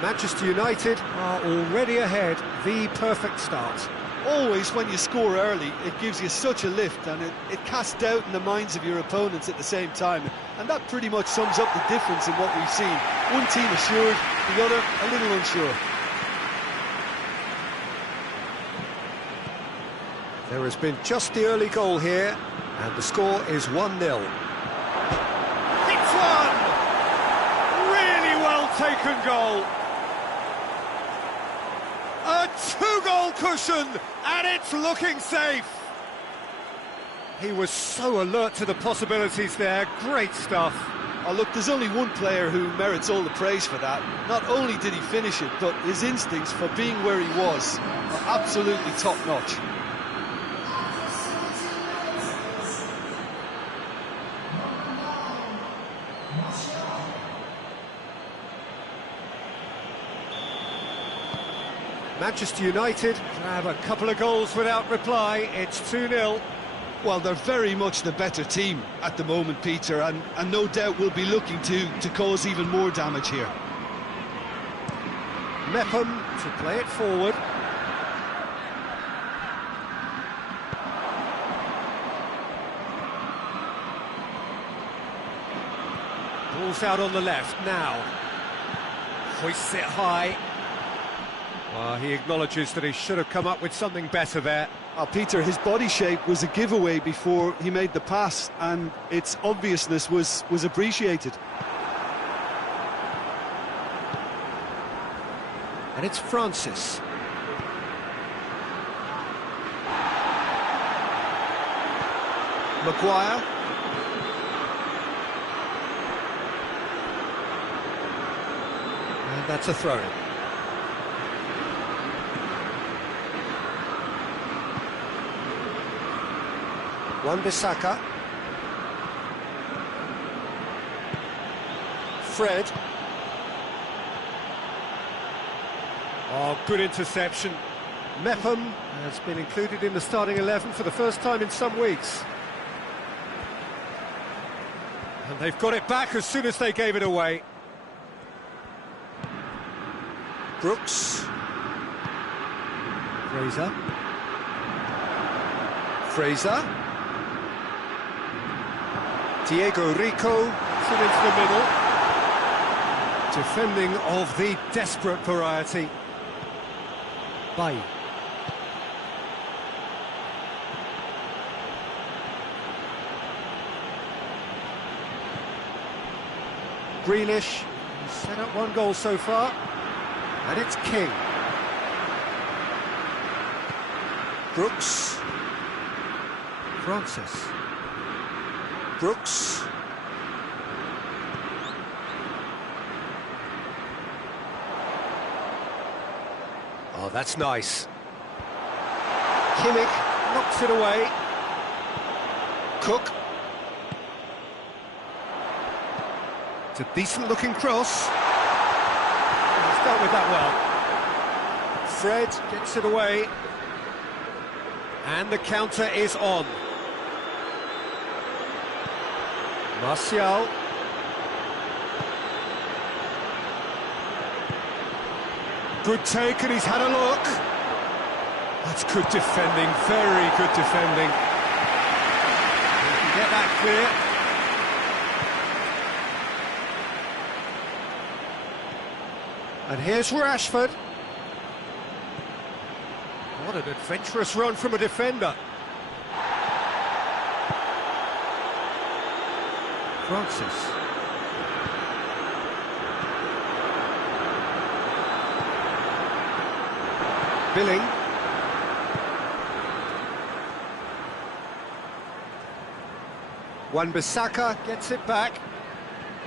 Manchester United are already ahead, the perfect start. Always, when you score early, it gives you such a lift, and it casts doubt in the minds of your opponents at the same time. And that pretty much sums up the difference in what we've seen. One team assured, the other a little unsure. There has been just the early goal here, and the score is 1-0. It's one! Really well taken goal. A two-goal cushion, and it's looking safe. He was so alert to the possibilities there. Great stuff. Oh, look, there's only one player who merits all the praise for that. Not only did he finish it, but his instincts for being where he was are absolutely top-notch. Manchester United have a couple of goals without reply. It's 2-0. Well, they're very much the better team at the moment, Peter, and no doubt will be looking to cause even more damage here. Mepham to play it forward. Ball's out on the left now. Hoists it high. He acknowledges that he should have come up with something better there. Peter, his body shape was a giveaway before he made the pass, and its obviousness was appreciated. And it's Francis. Maguire. And that's a throw-in. Wan-Bissaka. Fred. Oh, good interception. Mepham has been included in the starting 11 for the first time in some weeks. And they've got it back as soon as they gave it away. Brooks. Fraser. Fraser. Diego Rico. It's it into the middle. Defending of the desperate variety. Bailly. Grealish. He's set up one goal so far. And it's King. Brooks. Francis. Brooks. Oh, that's nice. Kimmich knocks it away. Cook. It's a decent-looking cross. He's dealt with that well. Fred gets it away. And the counter is on. Martial. Good take, and he's had a look. That's good defending, very good defending. He can get that clear. And here's Rashford. What an adventurous run from a defender. Francis. Billing. Wan-Bissaka gets it back.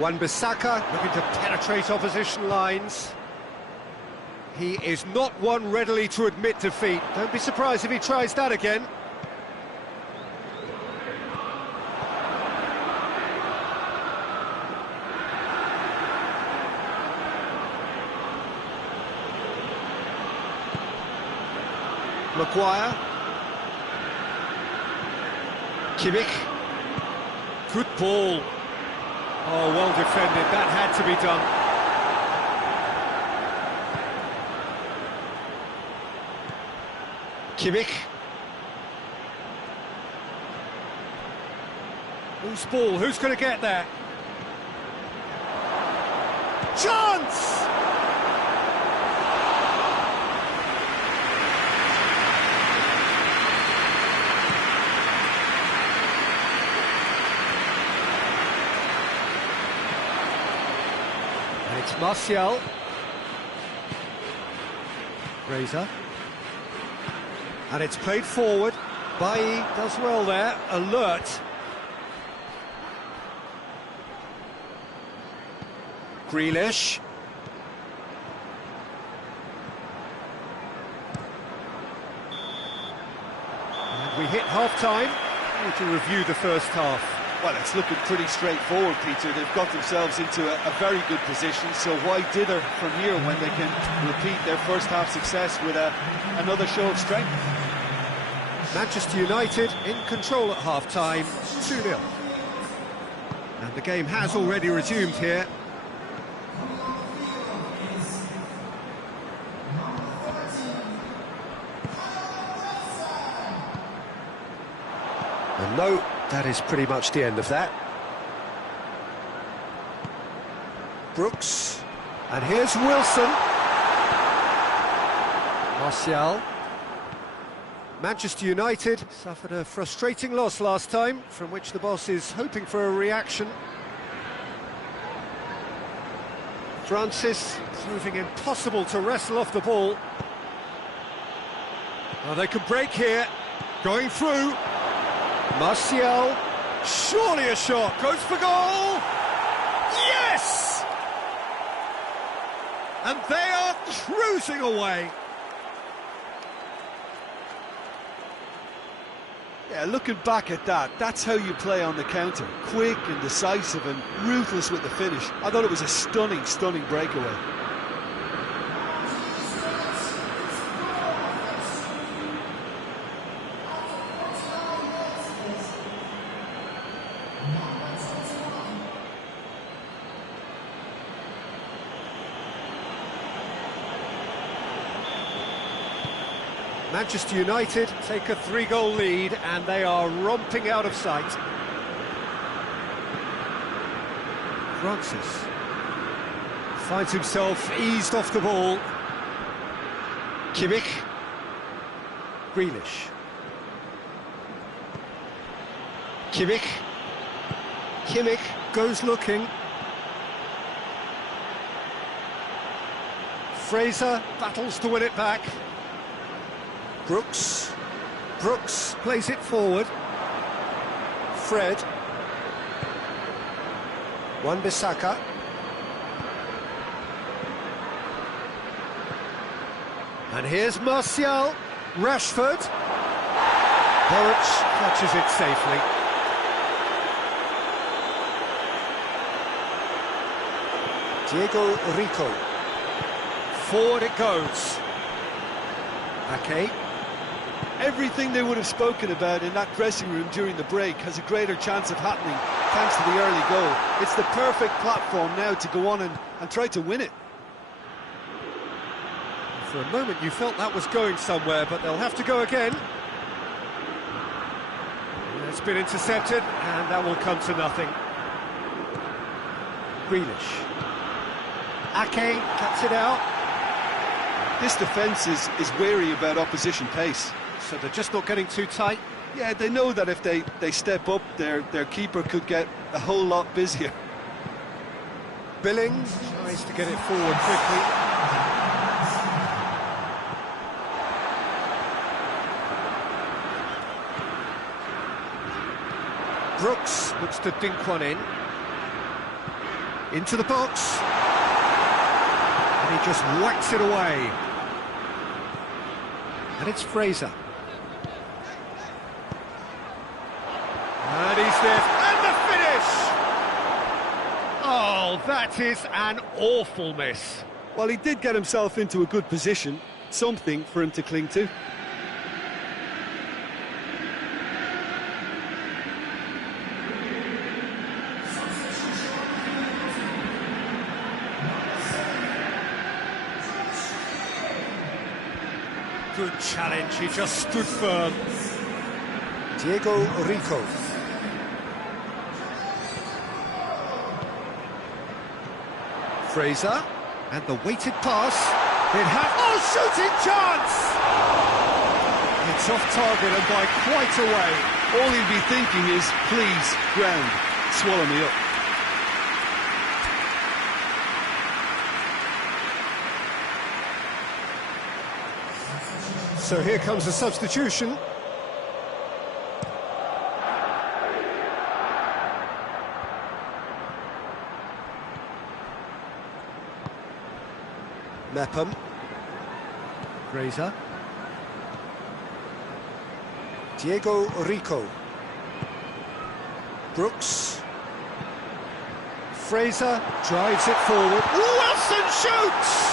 Wan-Bissaka looking to penetrate opposition lines. He is not one readily to admit defeat. Don't be surprised if he tries that again. Maguire. Kimmich. Good ball. Oh, well defended. That had to be done. Kimmich. Whose ball? Who's going to get there? Chance! And it's Martial. Fraser. And it's played forward. Bailly does well there, alert. Grealish. And we hit half-time. To review the first half. Well, it's looking pretty straightforward, Peter. They've got themselves into a very good position, so why dither from here when they can repeat their first half success with another show of strength? Manchester United in control at half-time, 2-0. And the game has already resumed here. And no, that is pretty much the end of that. Brooks. And here's Wilson. Martial. Manchester United suffered a frustrating loss last time, from which the boss is hoping for a reaction. Francis proving impossible to wrestle off the ball. Oh, they can break here. Going through. Martial. Surely a shot. Goes for goal. Yes! And they are cruising away. Yeah, looking back at that, that's how you play on the counter. Quick and decisive and ruthless with the finish. I thought it was a stunning, stunning breakaway. Manchester United take a 3-goal lead and they are romping out of sight. Francis finds himself eased off the ball. Kimmich. Grealish. Kimmich. Kimmich goes looking. Fraser battles to win it back. Brooks plays it forward. Fred. Wan-Bissaka. And here's Martial. Rashford. Boric catches it safely. Diego Rico. Forward it goes. Ake. Everything they would have spoken about in that dressing room during the break has a greater chance of happening thanks to the early goal. It's the perfect platform now to go on and try to win it. For a moment you felt that was going somewhere, but they'll have to go again. It's been intercepted, and that will come to nothing. Grealish. Ake cuts it out. This defence is wary about opposition pace. So they're just not getting too tight. Yeah, they know that if they step up, their keeper could get a whole lot busier. Billings tries to get it forward quickly. Brooks looks to dink one in. Into the box. And he just whacks it away. And it's Fraser. And he's there. And the finish! Oh, that is an awful miss. Well, he did get himself into a good position. Something for him to cling to. Good challenge, he just stood firm. Diego Rico. Fraser, and the weighted pass. Oh, shooting chance! It's off target and by quite a way. All he'd be thinking is, please, ground, swallow me up. So here comes a substitution. Mepham. Fraser. Diego Rico. Brooks. Fraser drives it forward. Wilson shoots!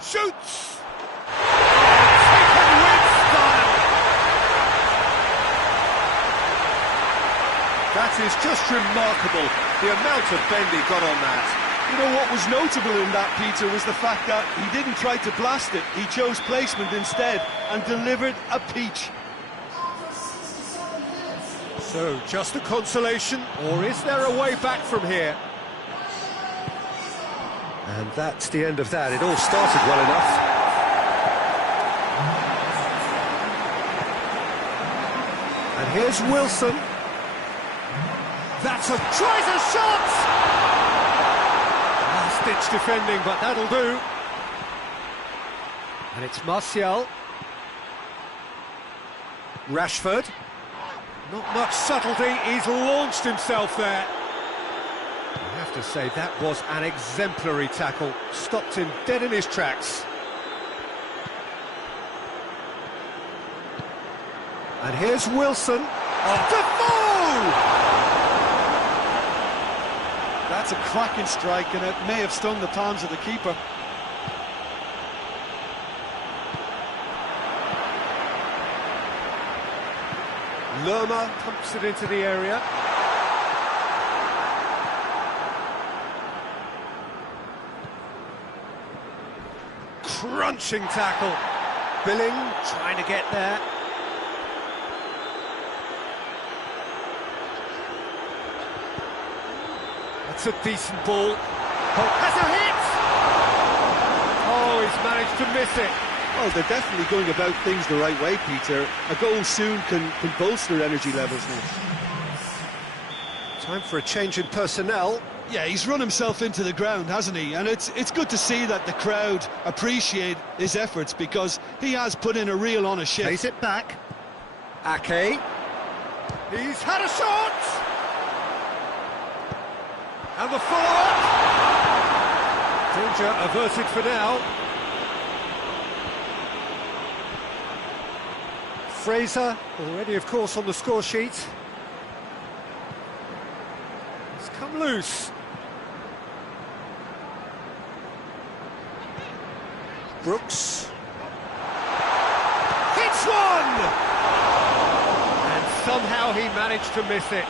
Shoots! Taken with style! That is just remarkable, the amount of bend he got on that. You know, what was notable in that, Peter, was the fact that he didn't try to blast it. He chose placement instead and delivered a peach. So, just a consolation, or is there a way back from here? And that's the end of that. It all started well enough. And here's Wilson. That's tries a shot! Last-ditch defending, but that'll do. And it's Martial. Rashford. Not much subtlety, he's launched himself there. I have to say, that was an exemplary tackle. Stopped him dead in his tracks. And here's Wilson. Defoe! That's a cracking strike, and it may have stung the palms of the keeper. Lerma pumps it into the area. Crunching tackle. Billing trying to get there. That's a decent ball. Has a hit! Oh, he's managed to miss it. Well, they're definitely going about things the right way, Peter. A goal soon can bolster energy levels now. Time for a change in personnel. Yeah, he's run himself into the ground, hasn't he? And it's good to see that the crowd appreciate his efforts, because he has put in a real honest shift. Plays it back. Ake. He's had a shot! And the follow-up! Danger averted for now. Fraser, already of course on the score sheet. It's come loose. Brooks. Hits one! And somehow he managed to miss it.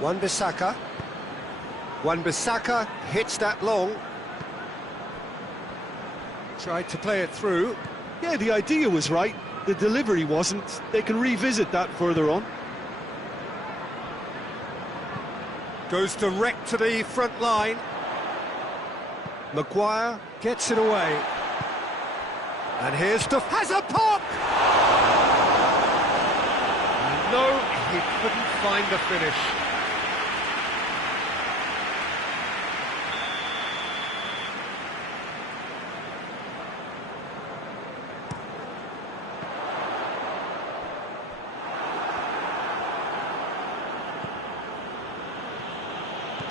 Wan-Bissaka. Wan-Bissaka hits that long. Tried to play it through. Yeah, the idea was right. The delivery wasn't. They can revisit that further on. Goes direct to the front line. Maguire gets it away. And here's has a pop! And no, he couldn't find the finish.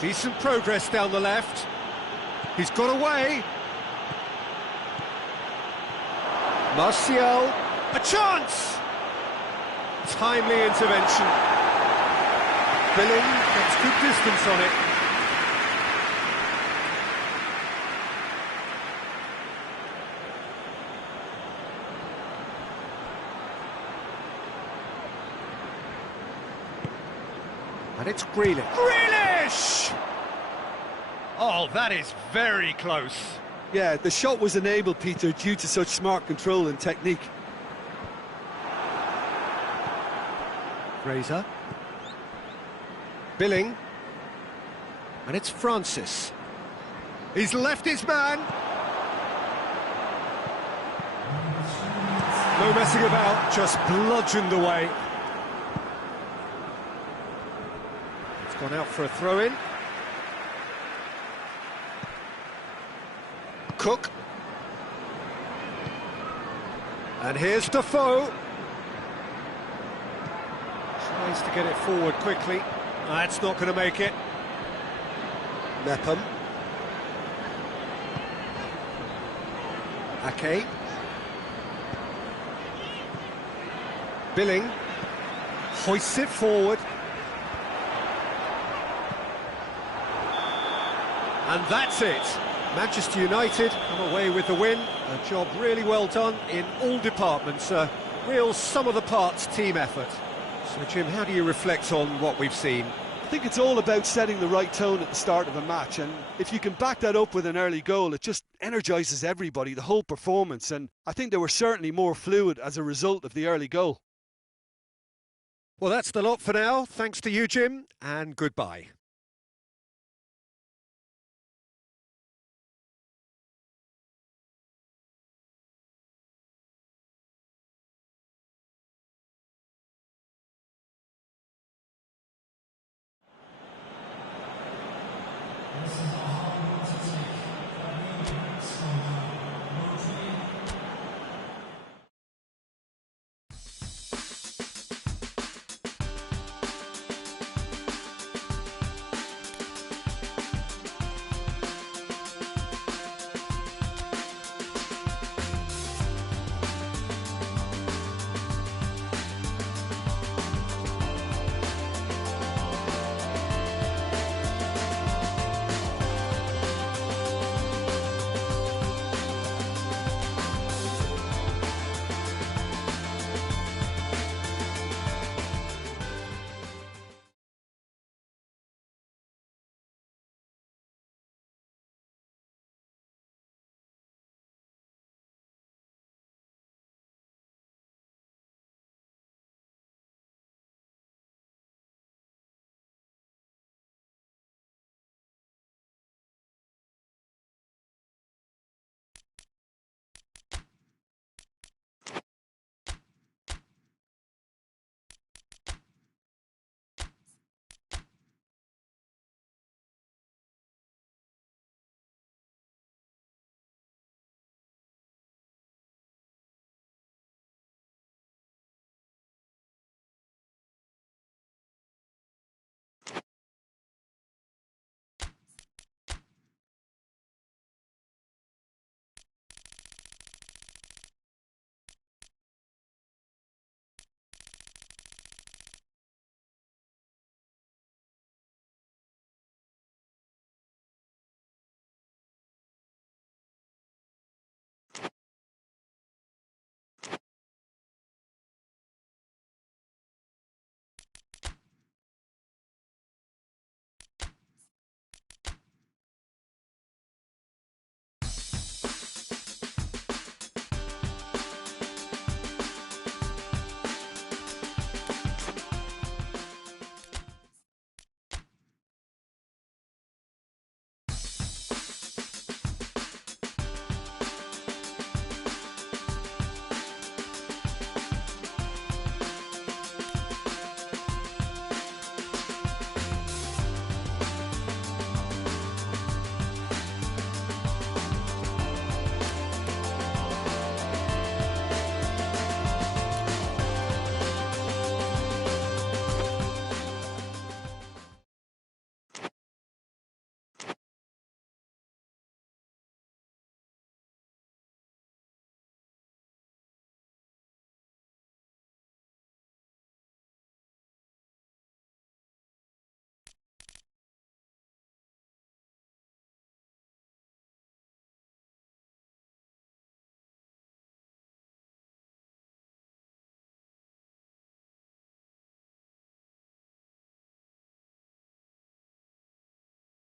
Decent progress down the left. He's got away. Martial, a chance! Timely intervention. Billing gets good distance on it. And it's Grealish. Grealish! Oh, that is very close. Yeah, the shot was enabled, Peter, due to such smart control and technique. Fraser. Billing. And it's Francis. He's left his man. No messing about, just bludgeoned away. It's gone out for a throw-in. Cook. And here's Defoe. Tries to get it forward quickly. That's not going to make it. Mepham. Ake. Billing. Hoists it forward. And that's it. Manchester United come away with the win. A job really well done in all departments. A real sum-of-the-parts team effort. So, Jim, how do you reflect on what we've seen? I think it's all about setting the right tone at the start of a match, and if you can back that up with an early goal, it just energises everybody, the whole performance, and I think they were certainly more fluid as a result of the early goal. Well, that's the lot for now. Thanks to you, Jim, and goodbye.